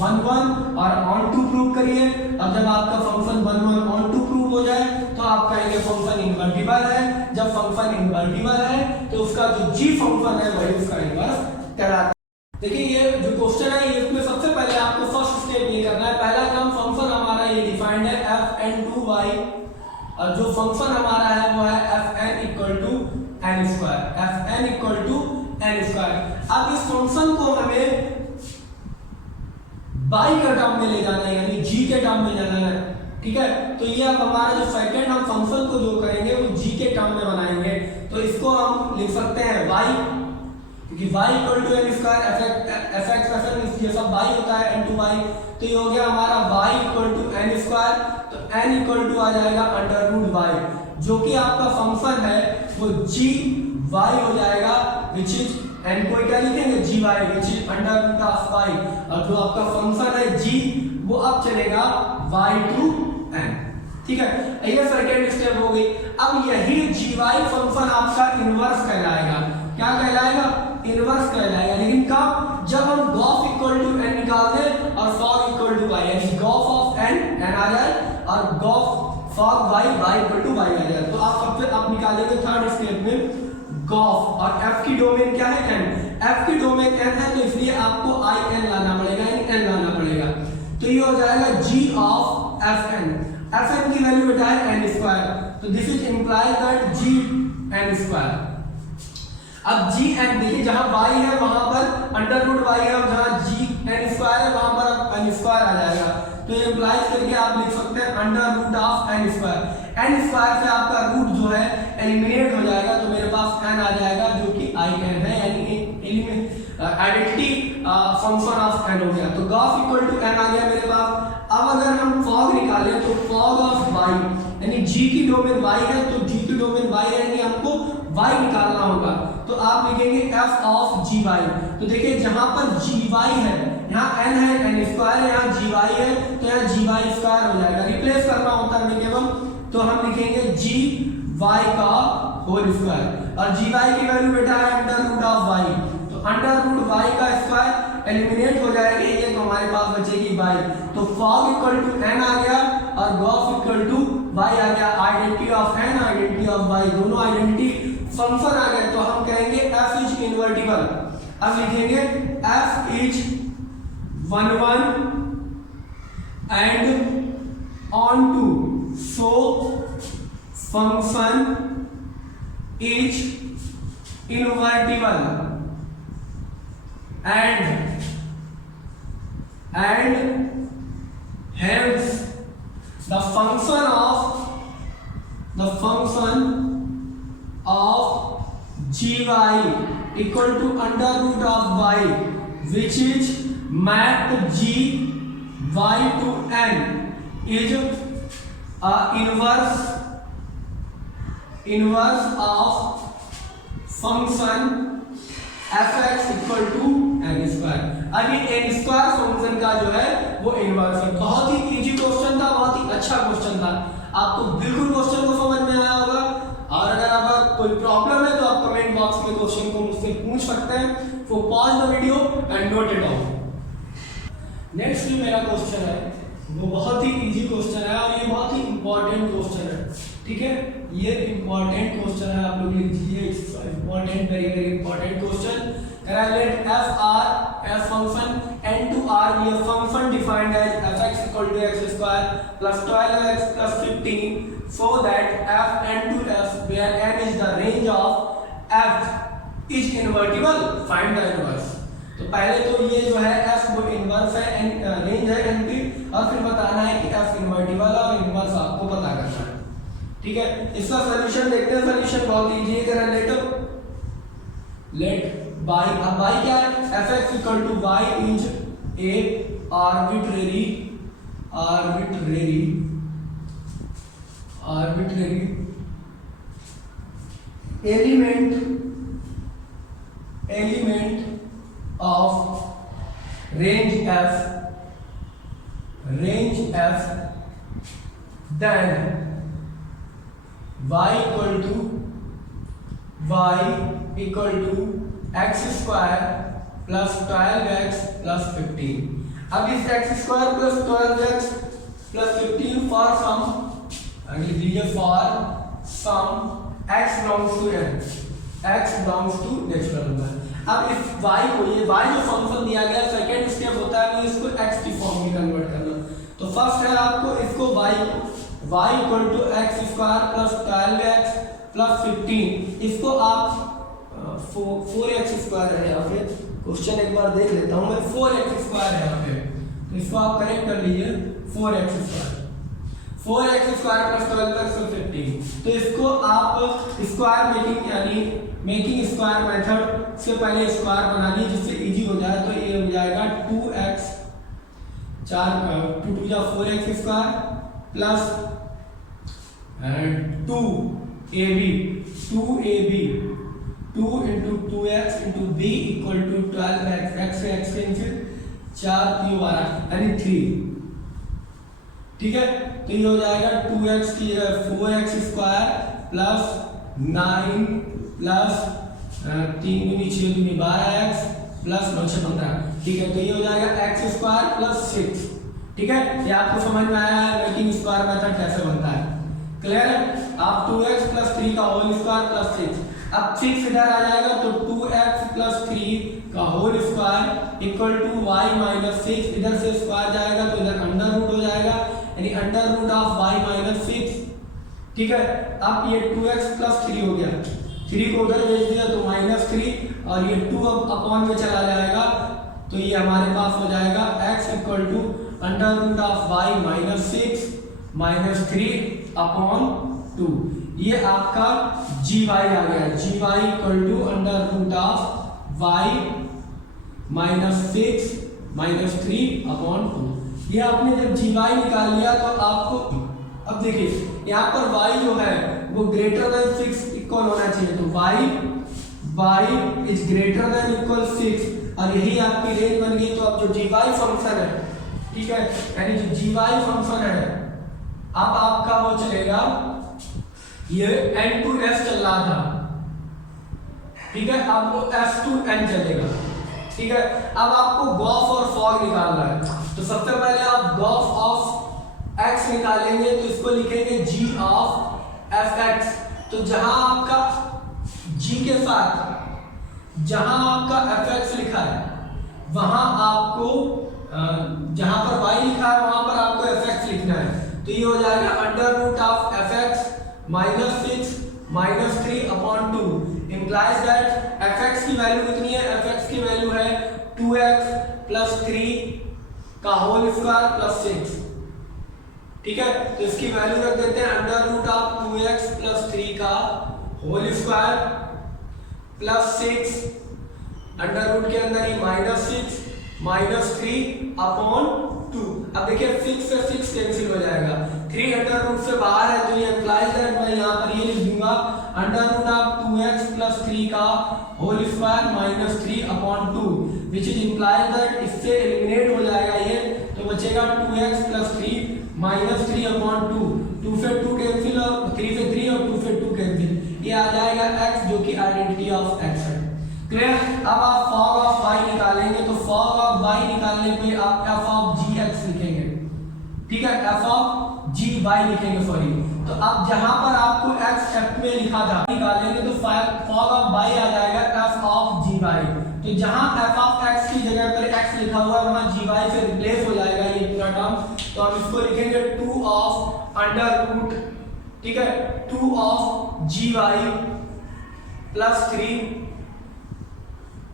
1 1 और ऑन टू प्रूव करिए। अब जब आपका फंक्शन 1 1 ऑन टू प्रूव हो जाए तो आप कहेंगे फंक्शन इनवर्टिबल है। जब फंक्शन इनवर्टिबल है तो उसका जो जी फंक्शन है वही उसका इनवर्स कहलाता है। देखिए ये जो क्वेश्चन है ये इसमें सबसे पहले आपको फर्स्ट स्टेप ये करना है। पहला काम फंक्शन हमारा ये डिफाइंड है fn टू y, और जो फंक्शन हमारा है वो है fn equal to n square, fn equal to n square. अब इस फंक्शन को हमें y के टर्म में ले जाना है, यानी g के टर्म में जाना है, ठीक है। तो ये अब हमारा जो सेकंड हम फंक्शन को जो करेंगे वो g के टर्म में बनाएंगे। तो इसको हम लिख सकते हैं y, क्योंकि y equal to n square fx fn ये सब y होता है n टू y, तो ये हो गया हमारा y equal to n square, तो n इक्वल टू आ जाएगा अंडर रूट y, जो कि आपका फंक्शन है वो g y हो जाएगा, विच इज n को क्या लिखेंगे gy which is under root of y, और जो आपका फंक्शन है g वो अब चलेगा y टू n, ठीक है। ये सेकंड स्टेप हो गई। अब यही gy फंक्शन आपका इनवर्स कहलाएगा। क्या कहलाएगा? इनवर्स कहलाएगा। लेकिन कब? जब हम गॉफ इक्वल टू n निकाल दें और फॉग इक्वल टू y, यानी गॉफ ऑफ n आ जाए और गॉफ फॉग y इक्वल टू y आ जाए। तो आप सबसे आप निकालेंगे थर्ड स्टेप में गॉफ, और f की डोमेन क्या है n, f की डोमेन n है, तो इसलिए आपको i n लाना पड़ेगा, यानी n लाना पड़ेगा। तो ये हो जाएगा g ऑफ fn, fn की वैल्यू बेटा है n स्क्वायर, तो this is implies that g n square. अब जी एन देखिए, जहां y है वहां पर अंडर रूट y है, और जहां जी एन स्क्वायर है वहां पर अब एन स्क्वायर आ जाएगा। तो ये इम्प्लाइज करके आप लिख सकते हैं under root of N square. N square से आपका रूट जो है एलिमिनेट हो जाएगा, तो मेरे पास एन आ जाएगा जो कि आई एन है, यानी आइडेंटिटी फंक्शन ऑफ एन हो गया। तो गॉस इक्वल टू एन आ गया मेरे पास। अब अगर हम फॉग निकालें तो फॉग ऑफ y, यानी g की डोमेन y है, तो g की डोमेन y है, यानी हमको y निकालना होगा। तो आप लिखेंगे f ऑफ gy। तो देखिए जहां पर gy है, यहाँ n है, n स्क्वायर है, यहाँ gy है, तो यहाँ gy स्क्वायर हो जाएगा। रिप्लेस करना होता है केवल, तो हम लिखेंगे gy का होल स्क्वायर, और gy की वैल्यू बेटा है अंडर रूट ऑफ y। तो अंडर रूट y का स्क्वायर एलिमिनेट हो जाएगी, ये तो हमारे पास बचेगी y। तो फॉग इक्वल टू n आ गया और गॉस इक्वल टू y आ गया। Identity of n, identity of y, दोनों आइडेंटिटी फंक्शन आ गए। तो हम कहेंगे f इज इनवर्टिबल। अब लिखेंगे f is 1 1 and on to, so function is invertible and hence the function of gy equal to under root of y, which is mapped g y to n, is a inverse of function fx equal to n square. अब ये n square function का जो है वो inverse है। बहुत ही easy question था, बहुत ही अच्छा क्वेश्चन था। आपको बिल्कुल क्वेश्चन को समझ में आया होगा, और अगर आपका कोई प्रॉब्लम है तो आप कमेंट बॉक्स में क्वेश्चन को मुझसे पूछ सकते हैं। तो pause the video and note it down. Next जो मेरा क्वेश्चन है वो बहुत ही इजी क्वेश्चन है, और ये बहुत ही इंपॉर्टेंट क्वेश्चन है। ठीक है, ये इंपॉर्टेंट क्वेश्चन है, आप लोग लिख लीजिए, important, very very important question. Let f r f function n to r be a function defined as fx equal to x square plus 12x plus 15, so that f n to f where n is the range of f is invertible, find the inverse। तो पहले तो ये जो है f वो inverse है, n range है n की, और फिर बताना है कि f इनवर्टिबल है, और इनवर्स आपको पता करना है। ठीक है, इसका सॉल्यूशन देखते हैं। सॉल्यूशन बहुत इजी है। लेट y, अब y क्या है? fx equal to y is a arbitrary element of range f, then y equal to x square plus 12x plus 15। अब इस x square plus 12x plus 15 for some, अगली दीजिए for some x belongs to n, x belongs to natural number. अब इस y को, ये y जो function दिया गया, सेकेंड स्टेप होता है इसको x की फॉर्म में कन्वर्ट करना। तो फर्स्ट है आपको इसको y equal to x square plus 12x plus 15, इसको आप 4x स्क्वायर है यहाँ पे, क्वेश्चन एक बार देख लेता हूँ मैं। 4x स्क्वायर है यहाँ पे, तो इसको आप करेक्ट कर लीजिए। 4x square plus 12x plus 15, तो इसको आप स्क्वायर मेकिंग, यानी मेकिंग स्क्वायर मेथड से पहले स्क्वायर बना लीजिए जिससे इजी हो जाए। तो ये हो जाएगा 2x 2 या 4x square plus 2 into 2x into b equal to 12x, x से 4 3 12 यानी 3। ठीक है, तो ये हो जाएगा 2x की जगह 4x स्क्वायर प्लस 9 प्लस 3 दूनी 6 दूनी 12x प्लस 9 6 15। ठीक है, तो ये हो जाएगा x स्क्वायर प्लस 6। ठीक है, ये आपको समझ में आया है मेकिंग स्क्वायर मेथड कैसे बनता है। क्लियर है? आप 2x प्लस 3 का होल स्क्वायर प्लस 6, अब 6 इधर आ जाएगा तो 2x प्लस 3 का whole square equal to y minus 6, इधर से स्क्वायर जाएगा तो इधर अंडर रूट हो जाएगा, यानी under root of y minus 6। ठीक है, अब ये 2x प्लस 3 हो गया। 3 को उधर भेज दिया तो -3 और ये 2 अब अपॉन में चला जाएगा, तो ये हमारे पास हो जाएगा x equal to under root of y minus 6 minus 3 upon 2। ये आपका gy आ गया, gy equal to under root of y minus 6 minus 3 upon 2। ये आपने जब gy निकाल लिया तो आपको अब देखिए यहाँ पर y जो है वो ग्रेटर देन 6 इक्वल होना चाहिए, तो y is greater than equal 6 और यही आपकी रेंज बन गई। तो अब जो gy फंक्शन है, ठीक है, यानी जो gy फंक्शन है अब आपका वो चलेगा, ये n to s चल रहा था, ठीक है, अब वो s to n चलेगा, ठीक है। अब आपको गॉफ और फॉग निकालना है, तो सबसे पहले आप गॉफ ऑफ x निकालेंगे तो इसको लिखेंगे g ऑफ fx। तो जहां आपका g के साथ जहां आपका fx लिखा है वहां आपको जहां पर y लिखा है वहां पर आपको fx लिखना है, तो ये हो जाएगा under root of fx minus 6 minus 3 upon 2 implies that fx की वैल्यू कितनी है, fx की वैल्यू है 2x प्लस 3 का होल स्क्वायर प्लस 6, ठीक है। तो इसकी वैल्यू रख देते हैं under root of 2x plus 3 का whole square plus 6 under root के अंदर ही माइनस 6 माइनस 3 अपॉन 2। अब देखिए 6 से 6 कैंसिल हो जाएगा, 3 अंडर रूट से बाहर है तो ये इंप्लाइज दैट मैं यहाँ पर ये लिख दूंगा under root of 2x plus 3 का whole square minus 3 upon 2 which is implies that इससे एलिमिनेट हो जाएगा ये, तो बचेगा 2x प्लस 3 माइनस 3 अपॉन 2, 2 से 2 कैंसिल और 3 से 3 और 2 से 2 कैंसिल, ये आ जाएगा x जो कि आइडेंटिटी ऑफ x है। क्लियर। अब आप फॉग ऑफ y निकालेंगे तो फॉग ऑफ y निकालने पे आप f ऑफ gx लिखेंगे, ठीक है, f ऑफ gy लिखेंगे, सॉरी। तो अब जहां पर आपको x f में लिखा था निकालेंगे तो फॉग ऑफ y आ जाएगा f ऑफ gy। तो जहां f ऑफ x की जगह पर x लिखा हुआ है वहां gy से रिप्लेस हो जाएगा ये पूरा टर्म, तो हम इसको लिखेंगे 2 ऑफ अंडर रूट, ठीक है, 2 ऑफ gy प्लस 3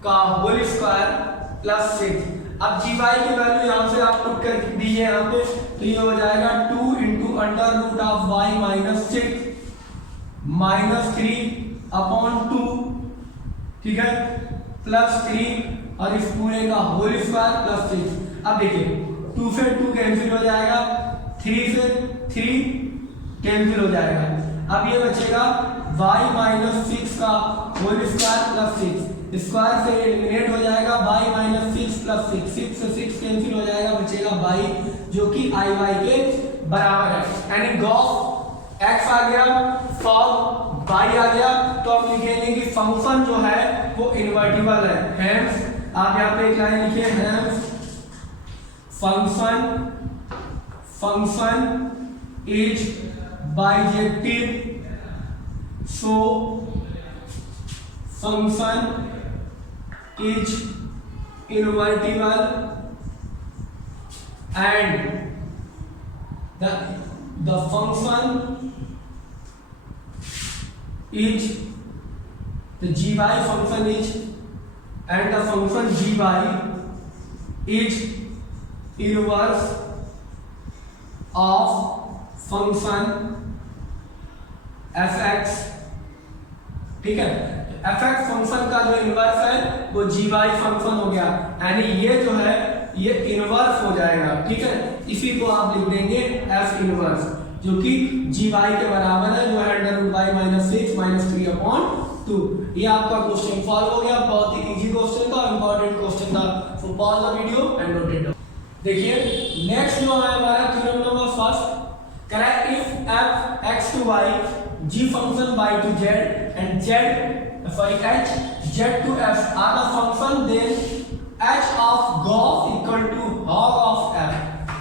का होल स्क्वायर प्लस 6। अब gy की वैल्यू यहां से आप पुट कर दीजिए यहाँ पे, तो ये हो जाएगा 2 into under root of y minus 6 minus 3 upon 2, ठीक है, प्लस 3 और इस पूरे का होल स्क्वायर प्लस 6। अब देखिए 2 से 2 कैंसिल हो जाएगा, 3 से 3 कैंसिल हो जाएगा। अब ये बचेगा y माइनस 6 का होल स्क्वायर प्लस 6, स्क्वायर से एलिमिनेट हो जाएगा y माइनस 6 प्लस 6, 6 से 6 कैंसिल हो जाएगा, बचेगा y जो कि i y के बराबर है। यानी गॉफ x आ गया, फॉग y आ गया, तो आप लिखेंगे कि फंक्शन जो है वो इन्वर्टिबल है। हेंस आप यहाँ पे एक लाइन लिखिए, hence function is bijective, so function is invertible and the function is the gy function is and the function gy is inverse of function fx, ठीक है। fx फंक्शन का जो इनवर्स है वो gy फंक्शन हो गया, यानी ये जो है ये इनवर्स हो जाएगा, ठीक है। इसी को आप लिख देंगे f इनवर्स जो कि gy के बराबर है, जो है under root y minus 6 minus 3 upon 2। ये आपका क्वेश्चन सॉल्व हो गया, बहुत ही इजी क्वेश्चन था, इंपॉर्टेंट क्वेश्चन था। So pause the video and note it down. देखिए नेक्स्ट जो है हमारा थ्योरम नंबर फर्स्ट, कह रहा है if f x to y g function y to z and h z to f are the function, then h of gof equal to hog of f।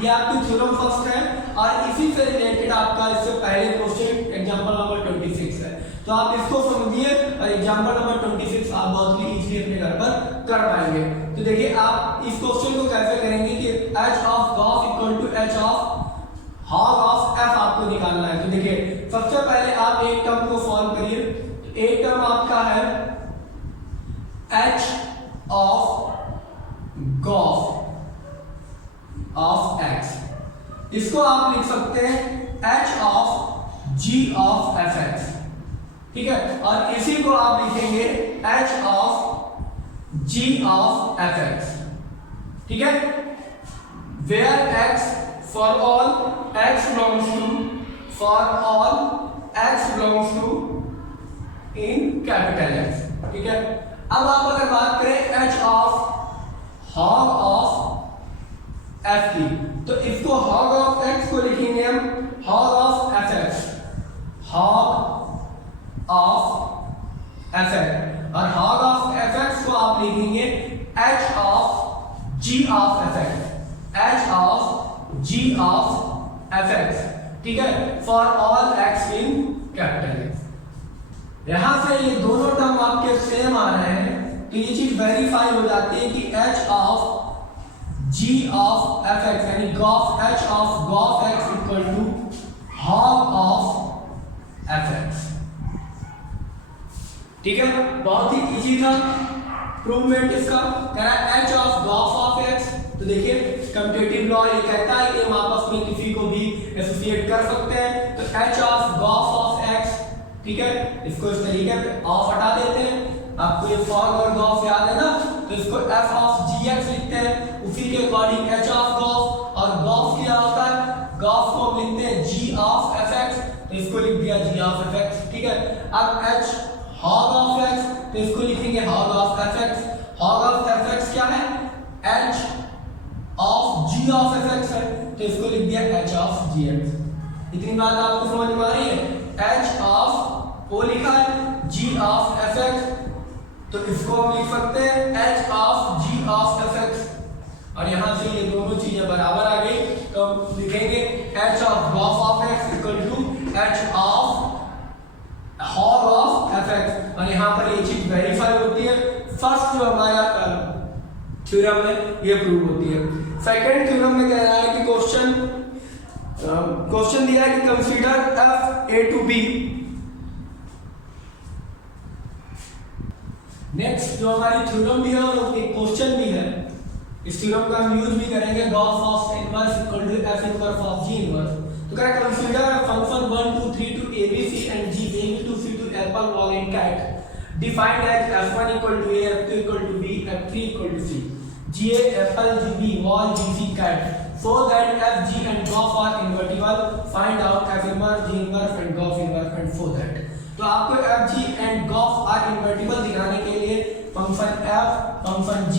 ये आपकी theorem first है और इसी से related आपका इससे पहले क्वेश्चन एग्जांपल नंबर 26 है, तो आप इसको समझिए और एग्जांपल नंबर 26 आप बहुत ही इजीली अपने घर पर कर पाएंगे। तो देखिए आप इस क्वेश्चन को कैसे करेंगे कि h of gof equal to h of hog of f आपको निकालना है। तो देखिए सबसे पहले आप एक टर्म को सॉल्व करिए, तो एक टर्म आपका इसको आप लिख सकते हैं h of g of fx, ठीक है, और इसी को आप लिखेंगे h of g of fx, ठीक है, where x for all x belongs to in capital X, ठीक है। अब आप अगर बात करें h of hog of f की, तो इसको hog ऑफ x को लिखेंगे हम hog of fx, hog of fx, और hog ऑफ fx को आप लिखेंगे h of g of fx, h of g of fx, ठीक है, for all x in capital X। यहां से ये दोनों टर्म आपके सेम आ रहे हैं, तो ये चीज वेरीफाई हो जाती है कि h of g of fx यानी gॉफ h ऑफ gॉफ x equal to hog of fx, ठीक है, बहुत ही इजी था प्रूवमेंट इसका। कह रहा है h ऑफ गॉफ ऑफ x, तो देखिए कम्पिटिटिव लॉ ये कहता है कि हम आपस में किसी को भी एसोसिएट कर सकते हैं, तो h ऑफ गॉफ ऑफ x, ठीक है, इसको इस तरीके से ऑफ हटा देते हैं, आपको ये फॉग और गॉफ याद है ना, तो इसको f ऑफ gx लिखते हैं, उसी के अकॉर्डिंग h ऑफ गॉफ, और गॉफ क्या होता है, गॉफ को हम लिखते हैं g ऑफ fx, तो इसको लिख दिया g ऑफ fx, ठीक है। अब h hog ऑफ x, तो इसको लिखेंगे hog of fx, hog of fx क्या है, h of g of fx है, तो इसको लिख दिया h ऑफ gx। इतनी बात आपको समझ में आ रही है, h ऑफ वो लिखा है g ऑफ fx, तो इसको हम लिख सकते हैं h of g of fx, और यहां से ये दोनों चीजें बराबर आ गई, तो हम लिखेंगे h ऑफ गॉफ of x equal to h of hog of fx, और यहां पर ये चीज वेरीफाई होती है, फर्स्ट जो हमारा थ्योरम है ये प्रूव होती है। सेकंड थ्योरम में कह रहा है कि क्वेश्चन दिया है कि consider f a to b। Next जो हमारी थ्योरम भी है और एक क्वेश्चन भी है, इस थ्योरम का हम यूज भी करेंगे, गॉस of inverse equal to f inverse of g inverse. तो क्या consider a function 1 2 3 to abc and g being to c to apple wall and cat defined as f1 equal to a, f2 equal to b, f3 equal to c, ga apple, gb wall, gc cat, so that f g and gauf are invertible, find out f inverse, g inverse and gauf inverse and so that। तो आपको f g and gauf are invertible दिखाने के लिए function f, function g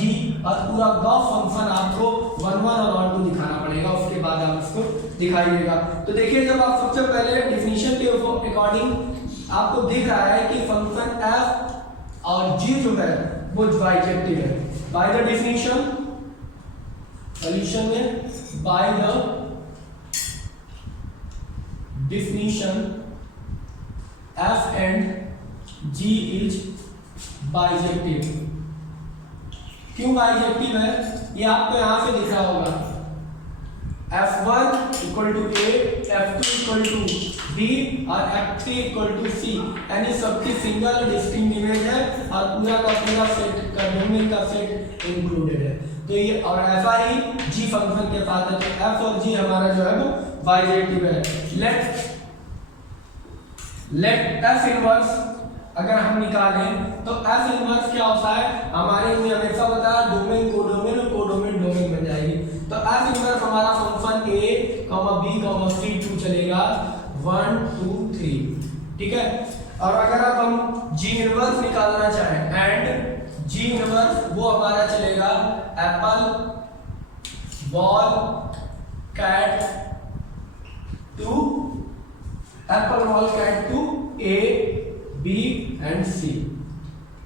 और पूरा Gauff function आपको 1 1 और 1 2 दिखाना पड़ेगा, उसके बाद आप इसको दिखाइएगा। तो देखिए जब आप सबसे पहले डिफिनीशन के अकॉर्डिंग आपको दिख रहा है कि फंक्शन f और g जो है वो बाइजेक्टिव है, बाय द डिफिनीशन सॉल्यूशन में, by the definition f and g is bijective. क्यों बाइजेक्टिव है ये आपको यहां से दिख रहा होगा, f1 equal to a, f2 equal to b और f3 इक्वल टू c, यानी सबकी सिंगल डिस्टिंक्ट इमेज है और पूरा का पूरा सेट का डोमेन का सेट इंक्लूडेड है। तो ये और ऐसा ही g फंक्शन के साथ है, तो f और g हमारा जो है वो बाइजेक्टिव है। लेट f इनवर्स अगर हम निकालें तो f इनवर्स क्या होता है, हमारे में हमेशा बताया डोमेन कोडोमेन और कोडोमेन डोमेन बन जाएगी। तो f इनवर्स हमारा फंक्शन a, b, c 2 चलेगा 1 2 3, ठीक है। और अगर अब हम g इनवर्स निकालना चाहें एंड g इनवर्स वो हमारा चलेगा apple, ball, cat to apple, ball, cat to a, b and c,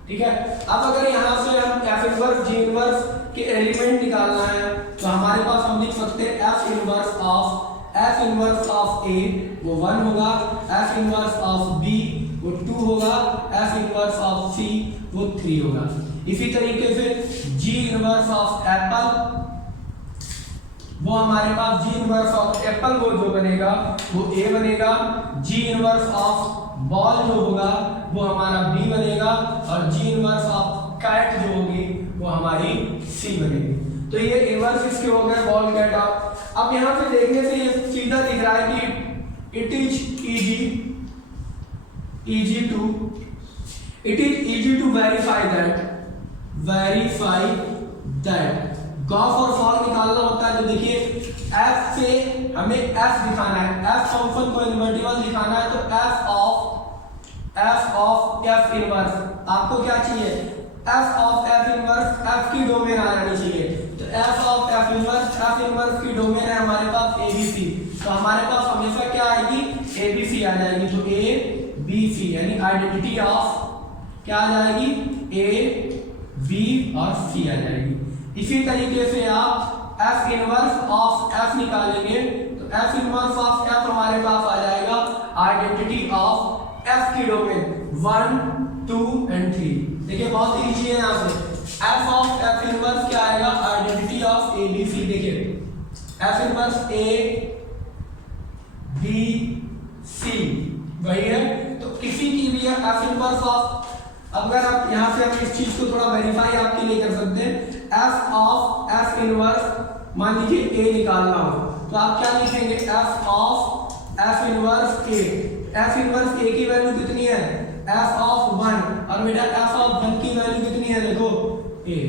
ठीक है। अब अगर यहां से हम f इनवर्स g इनवर्स के एलिमेंट निकालना है तो हमारे पास हम लिख सकते हैं f इनवर्स ऑफ a वो 1 होगा, f इनवर्स ऑफ b वो 2 होगा, f इनवर्स ऑफ c वो 3 होगा। इसी तरीके से g इनवर्स ऑफ एप्पल वो हमारे पास g इनवर्स ऑफ एप्पल वो जो बनेगा वो a बनेगा, g इनवर्स ऑफ बॉल जो होगा वो हमारा b बनेगा और g इनवर्स ऑफ कैट जो होगी वो हमारी c बनेगी। तो ये इनवर्स इसके हो गए बॉल, कैट, अब यहाँ से देखने से ये सीधा दिख रहा है कि it is easy to verify that गॉफ और फॉर निकालना होता है। तो देखिए f से हमें f दिखाना है, f फंक्शन को इन्वर्टिबल दिखाना है, तो f ऑफ f इनवर्स आपको क्या चाहिए, f of f inverse f की डोमेन आ जानी चाहिए। तो f ऑफ f इनवर्स की डोमेन है हमारे पास abc, तो हमारे पास हमेशा क्या आएगी, abc आ जाएगी। तो abc यानी आइडेंटिटी ऑफ क्या आ जाएगी, a b और c आ जाएगी। इसी तरीके से आप f इनवर्स ऑफ f निकालेंगे, तो f इनवर्स ऑफ f हमारे पास आ जाएगा आइडेंटिटी ऑफ f की डोमेन 1 2 एंड 3। देखिए बहुत इजी है, यहाँ से f ऑफ f इनवर्स क्या आएगा, आइडेंटिटी ऑफ abc। देखिए f inverse a b c वही है, तो किसी की भी f इनवर्स ऑफ, अगर आप यहाँ से हम इस चीज को थोड़ा वेरीफाई आपके लिए कर सकते हैं, f ऑफ f इनवर्स मान लीजिए a निकालना हो, तो आप क्या लिखेंगे, f of f inverse a, f inverse a की वैल्यू कितनी है, f ऑफ 1, और बेटा f ऑफ 1 की वैल्यू कितनी है, देखो a।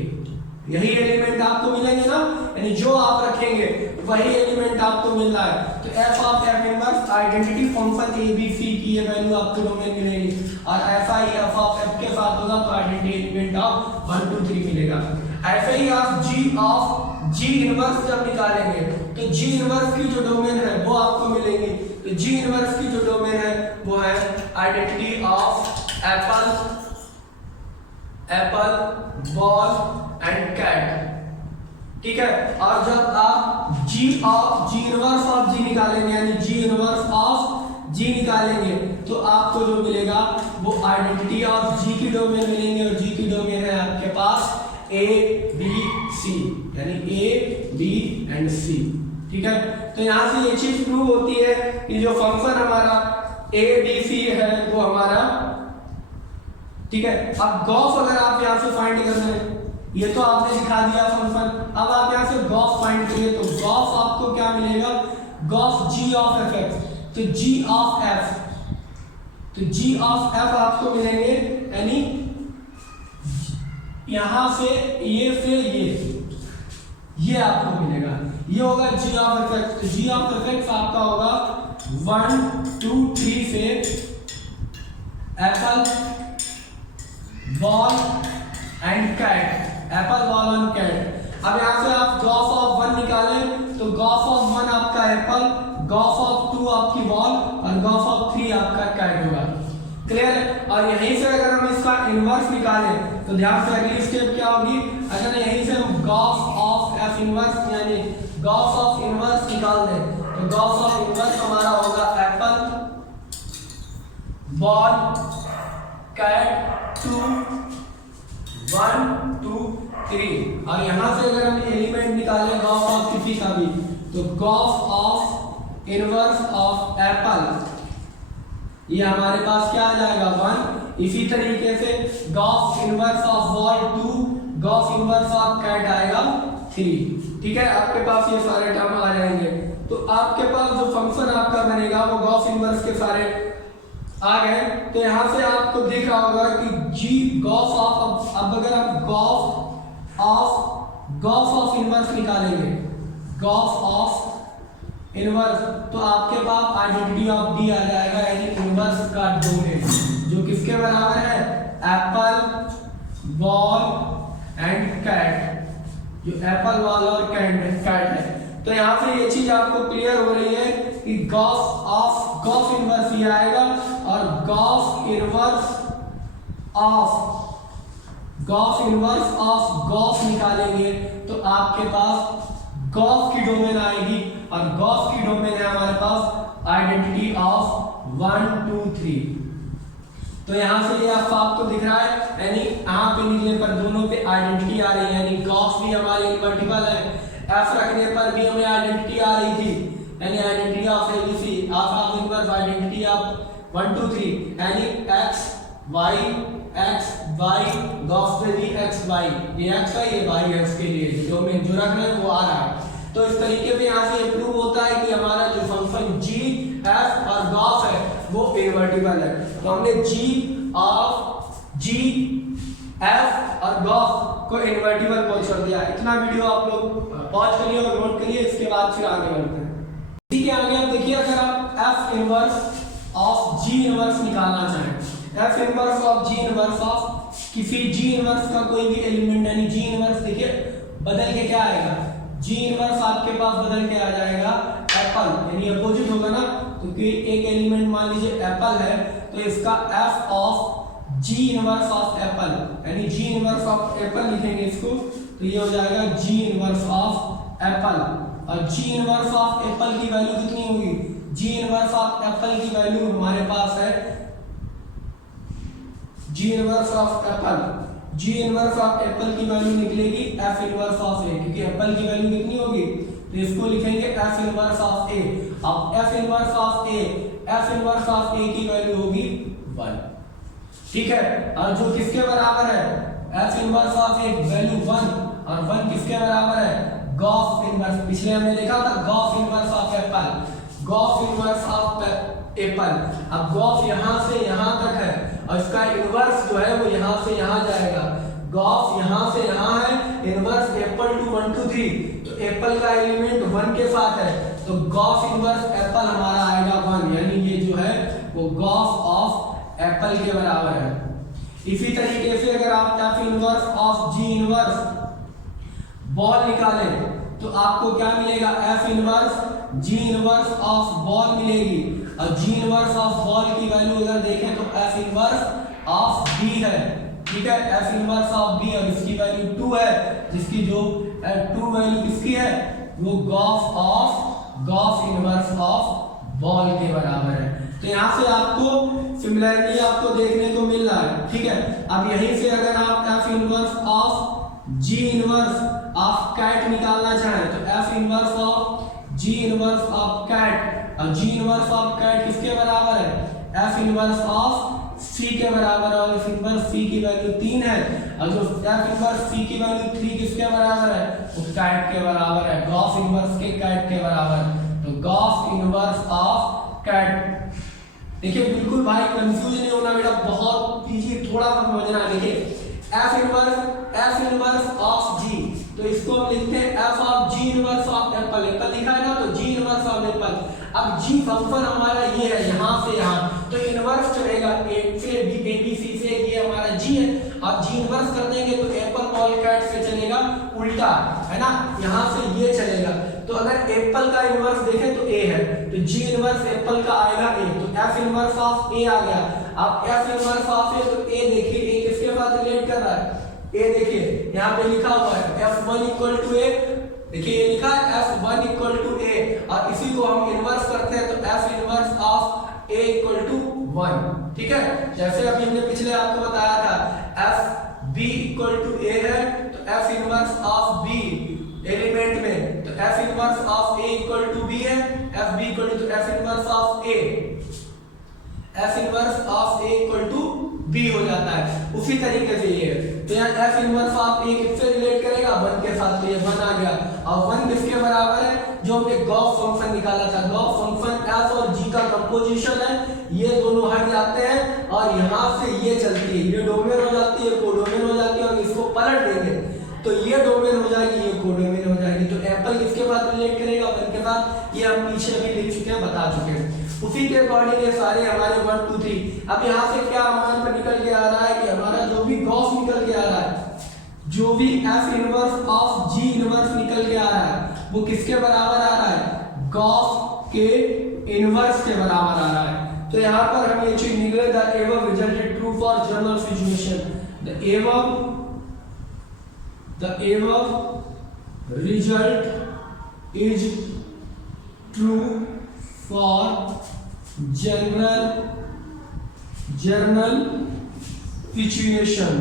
यही एलिमेंट आपको मिलेंगे ना, यानी जो आप रखेंगे वही एलिमेंट आपको मिल रहा है। तो f of f inverse identity function abc की ये वैल्यू आपको डोमेन मिलेगी, और ऐसा ही f ऑफ f के साथ होगा तो आइडेंटिटी एलिमेंट ऑफ 1 2 3 मिलेगा। ऐसे ही आप g इनवर्स जब निकालेंगे तो g इनवर्स की जो डोमेन है वो आपको मिलेगी। तो g इनवर्स की जो डोमेन है वो है identity of apple ball and cat, ठीक है। और जब आप g इनवर्स ऑफ g निकालेंगे, यानी g इनवर्स ऑफ g निकालेंगे, तो आपको जो मिलेगा वो आइडेंटिटी ऑफ g की डोमेन मिलेंगे, और g की डोमेन है आपके पास a b c, यानी a b एंड c, ठीक है। तो यहाँ से ये चीज प्रूव होती है कि जो फंक्शन हमारा a b c है वो हमारा, ठीक है। अब गॉफ अगर आप यहाँ से फाइंड करना है, ये तो आपने दिखा दिया फंक्शन, अब आप यहाँ से गॉफ फाइंड करिए, तो गॉफ आपको क्या मिलेगा, गॉफ g ऑफ f, तो g ऑफ f आपको मिलेंगे, यानी यहां से ये आपको मिलेगा, ये होगा g ऑफ f। तो g ऑफ f आपका होगा 1 2 3 से apple ball and cat, apple ball and cat. अब यहाँ से आप गॉफ ऑफ 1 निकालें, तो गॉफ ऑफ 1 आपका एप्पल, गॉफ ऑफ 2 आपकी बॉल, और गॉफ ऑफ 3 आपका कैट होगा, क्लियर। और यहीं से अगर हम इसका इनवर्स निकालें तो ध्यान से अगली स्टेप क्या होगी, अगर यहीं से हम गॉफ ऑफ f इनवर्स यानी गॉफ ऑफ इनवर्स निकाल दें, तो गॉफ ऑफ इनवर्स हमारा होगा एप्पल बॉल कैट 2 1 2 3, और यहां से अगर हम एलिमेंट निकालें गॉफ ऑफ किसी का भी, तो Gauff of inverse of Apple ये हमारे पास क्या आ जाएगा 1। इसी तरीके से गॉफ इनवर्स ऑफ बॉल 2, गॉफ इनवर्स ऑफ कैट आएगा 3, ठीक है। आपके पास ये सारे टर्म आ जाएंगे, तो आपके पास जो फंक्शन आपका बनेगा वो गॉफ इनवर्स के सारे आ गए। तो यहाँ से आपको दिख रहा होगा कि g गॉफ ऑफ, अब अगर आप गॉफ ऑफ इनवर्स निकालेंगे, गॉफ ऑफ इनवर्स, तो आपके पास आइडेंटिटी ऑफ d आ जाएगा, यानी इनवर्स का डोमेन जो किसके बराबर है, एप्पल बॉल एंड कैट, जो एप्पल बॉल और कैट है। तो यहाँ से ये चीज आपको क्लियर हो रही है कि गॉफ इनवर्स ये आएगा, और गॉफ इनवर्स ऑफ गॉफ निकालेंगे तो आपके पास गॉफ की डोमेन आएगी, और गॉफ की डोमेन है हमारे पास आइडेंटिटी ऑफ 1 2 3। तो यहाँ से ये आपको दिख रहा है, यानी यहाँ पे लिखने पर दोनों पे आइडेंटिटी आ रही है, यानी गॉफ भी हमारी इनवर्टिबल है, एफ रखने पर भी हमें आइडेंटिटी आ रही थी, यानी identity of ABC, of inverse identity of 1 2 3, यानी x y गॉफ पे भी x y, ये x है ये y है, उसके लिए जो रख रहे हैं वो आ रहा है। तो इस तरीके से यहाँ से प्रूव होता है कि हमारा जो फंक्शन जी एफ और गॉस है वो इनवर्टिबल है। तो हमने जी एफ और गॉस को इनवर्टिबल बोल छोड़ दिया। इतना वीडियो आप लोग पॉज करिए और नोट करिए, इसके बाद फिर आगे बढ़ते हैं। ठीक है, आगे आप देखिए, अगर आप F inverse of G inverse निकालना चाहें, F inverse of G inverse of किसी जी इनवर्स का कोई भी एलिमेंट, यानी जी इनवर्स देखिए बदल के क्या आएगा, जी इनवर्स आपके पास बदल के आ जाएगा एप्पल, यानी अपोजिट होगा ना। तो कोई एक एलिमेंट मान लीजिए एप्पल है, तो इसका F of G inverse of Apple, यानी जी इनवर्स ऑफ एप्पल लिखेंगे इसको, तो ये हो जाएगा जी इनवर्स ऑफ एप्पल। और जी इनवर्स ऑफ एप्पल की वैल्यू कितनी होगी, जी इनवर्स ऑफ एप्पल की वैल्यू हमारे पास है जी inverse of Apple, ji inverse of Apple की वैल्यू निकलेगी एफ इनवर्स ऑफ ए, क्योंकि एप्पल की वैल्यू कितनी होगी, तो इसको लिखेंगे एफ इनवर्स ऑफ ए। अब f inverse of a, f inverse of a की वैल्यू होगी 1, ठीक है। और जो किसके बराबर है, F inverse of A value 1, और 1 किसके बराबर है, गॉस इनवर्स, पिछले हमने देखा था Gauss inverse of Apple, Gauss inverse of Apple. अब गॉस यहां से यहां तक है और इसका इनवर्स जो है वो यहां से यहां जाएगा, गॉस यहां से यहां है, इनवर्स एप्पल टू 1 2 3, तो एप्पल का एलिमेंट 1 के साथ है, तो गॉस इनवर्स एप्पल हमारा आएगा 1, यानी ये जो है वो गॉस ऑफ एप्पल के बराबर है। इसी तरीके से अगर आप F inverse of G inverse ball निकालें तो आपको क्या मिलेगा, F inverse ji inverse of ball मिलेगी, और जी इनवर्स ऑफ बॉल की वैल्यू अगर देखें तो एफ इनवर्स ऑफ बी है, ठीक है, एफ इनवर्स ऑफ बी, और इसकी वैल्यू 2 है, जिसकी जो 2 वैल्यू किसकी है, वो गॉस इनवर्स ऑफ बॉल के बराबर है। तो यहाँ से आपको सिमिलरिटी आपको देखने को मिल रहा है, ठीक है। अब यहीं से अगर आप F inverse of G inverse of cat निकालना चाहें तो F inverse of G inverse of cat, और जी इनवर्स ऑफ कैट किसके बराबर है, एफ इनवर्स ऑफ सी के बराबर है, और एफ इनवर्स सी की वैल्यू 3 है, और जो एफ इनवर्स सी की वैल्यू 3 किसके बराबर है, वो कैट के बराबर है, गॉस इनवर्स के कैट के बराबर, तो गॉस इनवर्स ऑफ कैट। देखिए बिल्कुल भाई कंफ्यूज नहीं होना बेटा, बहुत इजी, थोड़ा सा समझना। देखिए एफ इनवर्स ऑफ जी, तो इसको हम लिखते हैं F of G inverse of Apple, Apple लिखा है ना, तो जी इनवर्स ऑफ एप्पल। अब जी फंक्शन हमारा ये है यहां से यहां, तो इनवर्स चलेगा ए से बी, ए बी सी से, ये हमारा जी है। अब जी इनवर्स कर देंगे तो एप्पल बॉल कैट से चलेगा उल्टा, है ना, यहां से ये चलेगा। तो अगर एप्पल का इनवर्स देखें तो ए है, तो जी इनवर्स एप्पल का आएगा ए, तो एफ इनवर्स ऑफ ए आ गया। अब एफ इनवर्स ऑफ ए, तो ए देखिए ए किसके साथ रिलेट कर रहा है, ए देखिए यहाँ पे लिखा हुआ है F1 इक्वल टू ए, देखिए ये लिखा है F1 इक्वल टू ए, और इसी को हम इनवर्स करते हैं तो F inverse of A equal to 1, ठीक है। जैसे अभी हमने पिछले आपको बताया था F B equal to A है, तो F inverse of B element में, तो F inverse of A equal to B है, F B equal to F inverse of A, F inverse of A equal to B हो जाता है। उसी तरीके से ये, तो यहाँ F इनवर्स ऑफ ए किससे रिलेट करेगा, 1 के साथ, तो ये 1 आ गया, और 1 किसके बराबर है, जो हमने गॉस फंक्शन निकाला था, गॉस फंक्शन F और G का कंपोजिशन है, ये दोनों हट जाते हैं और यहाँ से ये चलती है, ये डोमेन हो जाती है, कोडोमेन हो जाती है, और इसको पलट देंगे तो ये डोमेन हो जाएगी, ये कोडोमेन हो जाएगी। तो एप्पल किसके साथ रिलेट करेगा, 1 के साथ, ये हम पीछे अभी लिख चुके हैं, बता चुके हैं। उसी के अकॉर्डिंग ये सारे हमारे 1 2 3। अब यहाँ से क्या हमारे पर निकल के आ रहा है कि हमारा जो भी गॉस निकल के आ रहा है, जो भी F inverse of G inverse निकल के आ रहा है, वो किसके बराबर आ रहा है, गॉस के इनवर्स के बराबर आ रहा है। तो यहाँ पर हम ये चीज निकले, the above resulted true for general situation, the above result is true for general situation,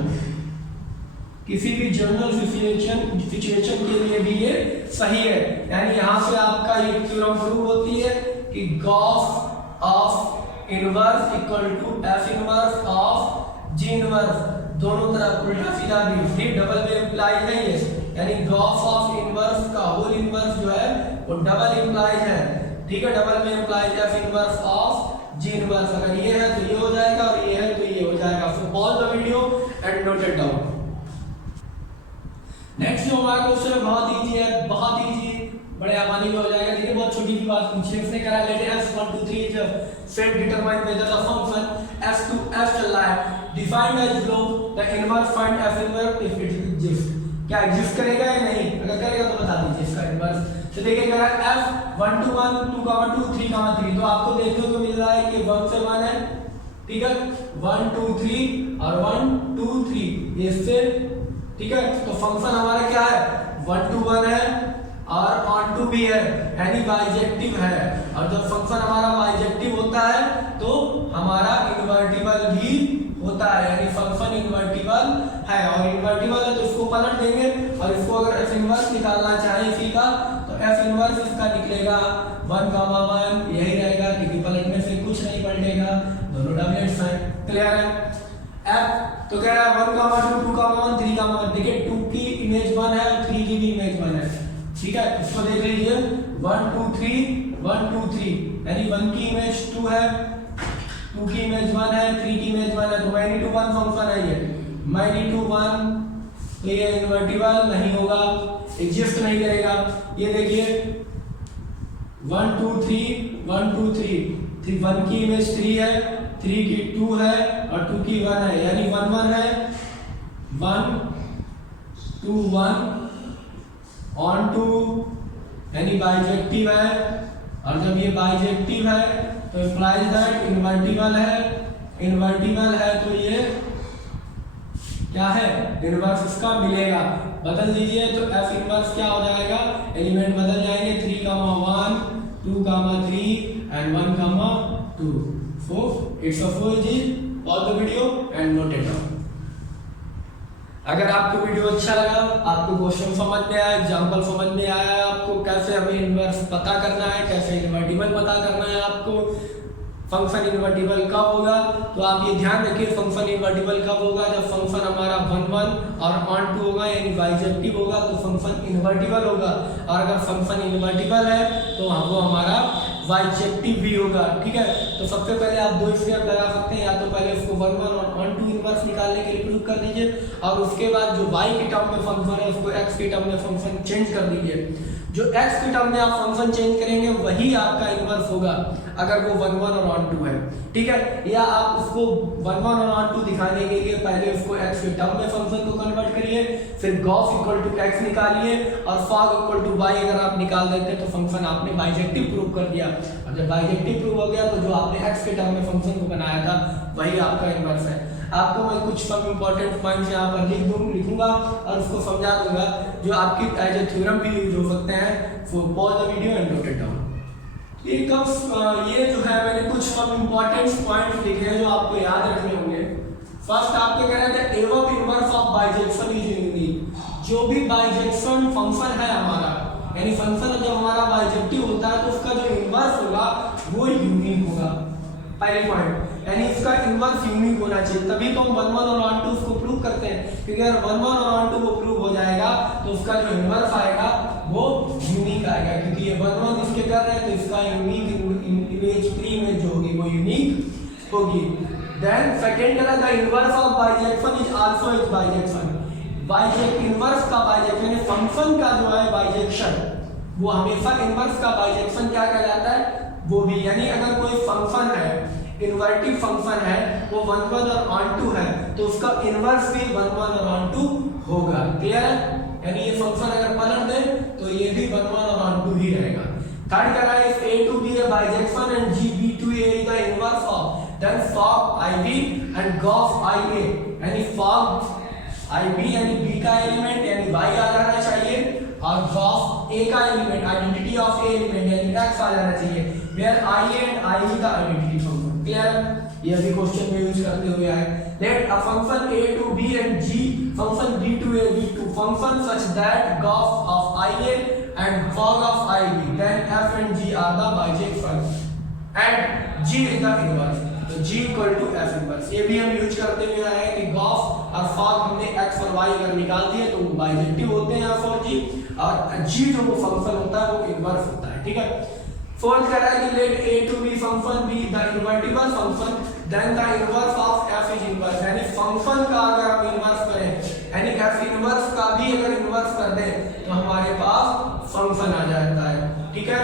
किसी भी जनरल सिचुएशन के लिए भी ये सही है। यानी यहाँ से आपका ये थ्योरम प्रूव होती है कि गॉस of inverse equal to F inverse of G inverse, दोनों तरफ उल्टा सीधा भी डबल में अप्लाई नहीं है, यानी गॉफ ऑफ इनवर्स का होल इनवर्स जो है वो डबल इंप्लाइज है, ठीक है, डबल में इंप्लाइज है इनवर्स ऑफ जी इनवर्स। अगर ये है तो ये हो जाएगा और ये है तो ये हो जाएगा। सो pause the video and note it down. Next जो हमारा क्वेश्चन है बहुत इजी है, बहुत इजी, बड़े आसानी में हो जाएगा। देखिए बहुत छोटी सी बात पूछी है, इसने करा लेट एस 1 2 3 जब set determine whether the function s to s चल रहा है defined as below the inverse find f inverse if it exist. क्या एग्जिस्ट करेगा या नहीं, अगर करेगा तो बता दीजिए इसका इनवर्स। तो देखिए करा f 1 to 1 2 2 3 3, तो आपको देखने को मिल रहा है कि 1 से 1 है, ठीक है, 1 2 3 और 1 2 3 ये से, ठीक है। तो फंक्शन हमारा क्या है 1 to 1 है और ऑन टू भी है, यानी बाइजेक्टिव है। और जब फंक्शन हमारा बाइजेक्टिव होता है तो हमारा इन्वर्टिबल भी होता है, यानी फंक्शन इन्वर्टिबल है। और इन्वर्टिबल है तो इसको पलट देंगे और इसको अगर एफ इनवर्स निकालना चाहे इसी का तो एफ इनवर्स इसका निकलेगा 1, 1 यही रहेगा, क्योंकि पलटने से कुछ नहीं पलटेगा, दोनों डबलेट्स हैं। क्लियर है। एफ तो कह रहा है 1, 2, 2, 1 3, 1। देखिए 2 की इमेज 1 है और 3 की भी इमेज 1 है, ठीक है। इसको देख लीजिए 1 2 3 1 2 3, यानी 1 की इमेज 2 है, 2 की इमेज 1 है, 3 की इमेज 1 है, तो मैनी टू 1 फंक्शन है ये, मैनी टू 1, तो ये इन्वर्टिबल नहीं होगा, एग्जिस्ट नहीं करेगा। ये देखिए 1 2 3 1 2 3, 1 की इमेज 3 है, 3 की 2 है और 2 की 1 है, यानी 1 1 है, 1 2 1 ऑन टू, यानी बाइजेक्टिव है। और जब ये बाइजेक्टिव है तो इंप्लाइज दैट इन्वर्टिबल है, इन्वर्टिबल है तो ये क्या है इनवर्स इसका मिलेगा। बदल दीजिए तो एफ इनवर्स क्या हो जाएगा, एलिमेंट बदल जाएंगे 3, 1 2, 3 and 1, 2। So it's a full G. Pause the video and note it down. अगर आपको वीडियो अच्छा लगा, आपको क्वेश्चन समझ में आया, एग्जांपल समझ में आया, आपको कैसे हमें इनवर्स पता करना है, कैसे इन्वर्टिबल पता करना है, आपको फंक्शन इन्वर्टिबल कब होगा, तो आप ये ध्यान रखिए फंक्शन इन्वर्टिबल कब होगा, जब फंक्शन हमारा 1 1 और ऑन टू होगा, यानी बाइजेक्टिव होगा तो फंक्शन इन्वर्टिबल होगा। और अगर फंक्शन इन्वर्टिबल है तो वो हमारा बाइजेक्टिव भी होगा, ठीक है। तो सबसे पहले आप 2 स्टेप लगा सकते हैं, या तो पहले उसको 1 1 और ऑन टू इनवर्स निकालने के लिए प्रूव कर दीजिए, और उसके बाद जो y की टर्म में फंक्शन है उसको x की टर्म में फंक्शन चेंज कर दीजिए। जो x की टर्म में आप फंक्शन चेंज करेंगे वही आपका इनवर्स होगा, अगर वो 1 1 और ऑन टू है, ठीक है। या आप उसको 1 1 और ऑन टू दिखाने के लिए पहले उसको x के टर्म में फंक्शन को कन्वर्ट करिए, फिर गॉस इक्वल टू x निकालिए और फॉग इक्वल टू y अगर आप निकाल देते हैं तो फंक्शन आपने बाइजेक्टिव प्रूव कर दिया। और जब बाइजेक्टिव प्रूव हो गया तो जो आपने x के टर्म में फंक्शन को बनाया था वही आपका इनवर्स है। आपको मैं कुछ सब इंपॉर्टेंट पॉइंट्स यहाँ पर लिखूंगा और उसको समझा दूंगा जो आपकी एज ए थ्योरम भी यूज हो सकते हैं। सो pause the video and note it down. ये जो है मैंने कुछ सब इंपॉर्टेंट पॉइंट्स लिखे हैं जो आपको याद रखने होंगे। फर्स्ट आपके कह रहे थे एवं inverse of bijection is unique. जो भी बाइजेक्शन फंक्शन है हमारा, यानी फंक्शन जब हमारा बाइजेक्टिव होता है तो उसका जो इनवर्स होगा वो यूनिक होगा। पहले पॉइंट, यानी इसका इनवर्स यूनिक होना चाहिए, तभी तो हम 1 1 और ऑन टू उसको प्रूव करते हैं, क्योंकि अगर 1 1 और ऑन टू वो प्रूव हो जाएगा तो उसका जो इनवर्स आएगा वो यूनिक आएगा, क्योंकि ये 1 1 इसके कर रहे हैं तो इसका यूनिक इमेज प्री इमेज जो होगी वो यूनिक होगी। देन सेकंड करा the inverse of bijection is also is bijection. Bijective inverse का बाइजेक्शन यानी फंक्शन का जो है बाइजेक्शन वो हमेशा इनवर्स का बाइजेक्शन क्या कहलाता है वो भी, यानी अगर कोई फंक्शन है इन्वर्टिव फंक्शन है वो 1 1 और ऑन टू है तो उसका इनवर्स भी 1 1 और ऑन टू होगा। क्लियर है, यानी ये फंक्शन अगर पलट दे तो ये भी 1 1 और ऑन टू ही रहेगा। थर्ड करा है if a to b a bijection and g b to a is the inverse of, then fog ib and gof ia, यानी fog ib यानी b का एलिमेंट यानी y आ जाना चाहिए और gof a का element identity of a element यानी x आ जाना चाहिए, where ia and i is the identity function। Clear, ये अभी क्वेश्चन में यूज करते हुए आए। Let a function a to b and g function b to a b to function such that gof of ia and fog of ib, then f and g are the bijection and g is the inverse। तो G equal to F inverse. ये भी हम use करते हुए आए हैं कि Gauss और फॉग हमने x और y अगर निकाल दिए तो वो बाइजेक्टिव होते हैं F और G, और G जो वो फंक्शन होता है वो इनवर्स होता है, ठीक है। फोर्थ कह रहा है कि let a to B function be the invertible function then the inverse of f is inverse, यानी फंक्शन का अगर हम इनवर्स करें यानी f इनवर्स का भी अगर इनवर्स कर दें तो हमारे पास फंक्शन आ जाता है, ठीक है।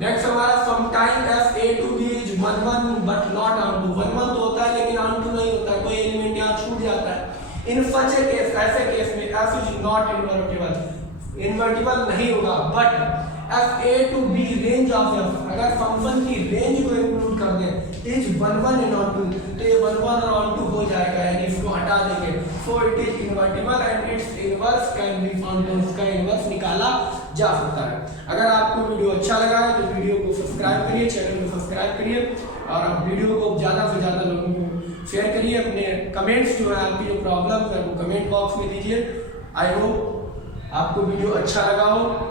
नेक्स्ट हमारा some time f a to b is 1 1 but not onto 1 1 तो होता है लेकिन onto नहीं होता है, कोई एलिमेंट यहाँ छूट जाता है। इन such a case, ऐसे केस में f is not invertible, invertible नहीं होगा, but f a to b range of f, अगर फंक्शन की रेंज को इंक्लूड कर दें इज 1 1 and onto, तो ये 1 1 और onto हो जाएगा, यानी इसको हटा देंगे, so it is invertible and its inverse can be found, तो इसका इनवर्स निकाला जा सकता है। अगर आपको वीडियो अच्छा लगा है तो वीडियो को सब्सक्राइब करिए, चैनल को सब्सक्राइब करिए, और आप वीडियो को ज़्यादा से ज़्यादा लोगों को शेयर करिए। अपने कमेंट्स जो है आपकी जो प्रॉब्लम है वो कमेंट बॉक्स में दीजिए। आई होप आपको वीडियो अच्छा लगा हो।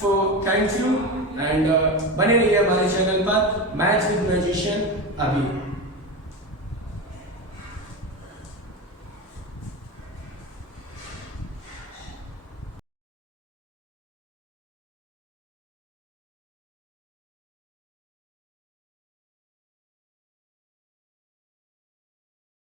सो थैंक यू एंड बने रहिए हमारे चैनल पर मैथ्स विद मैजिशियन अभी।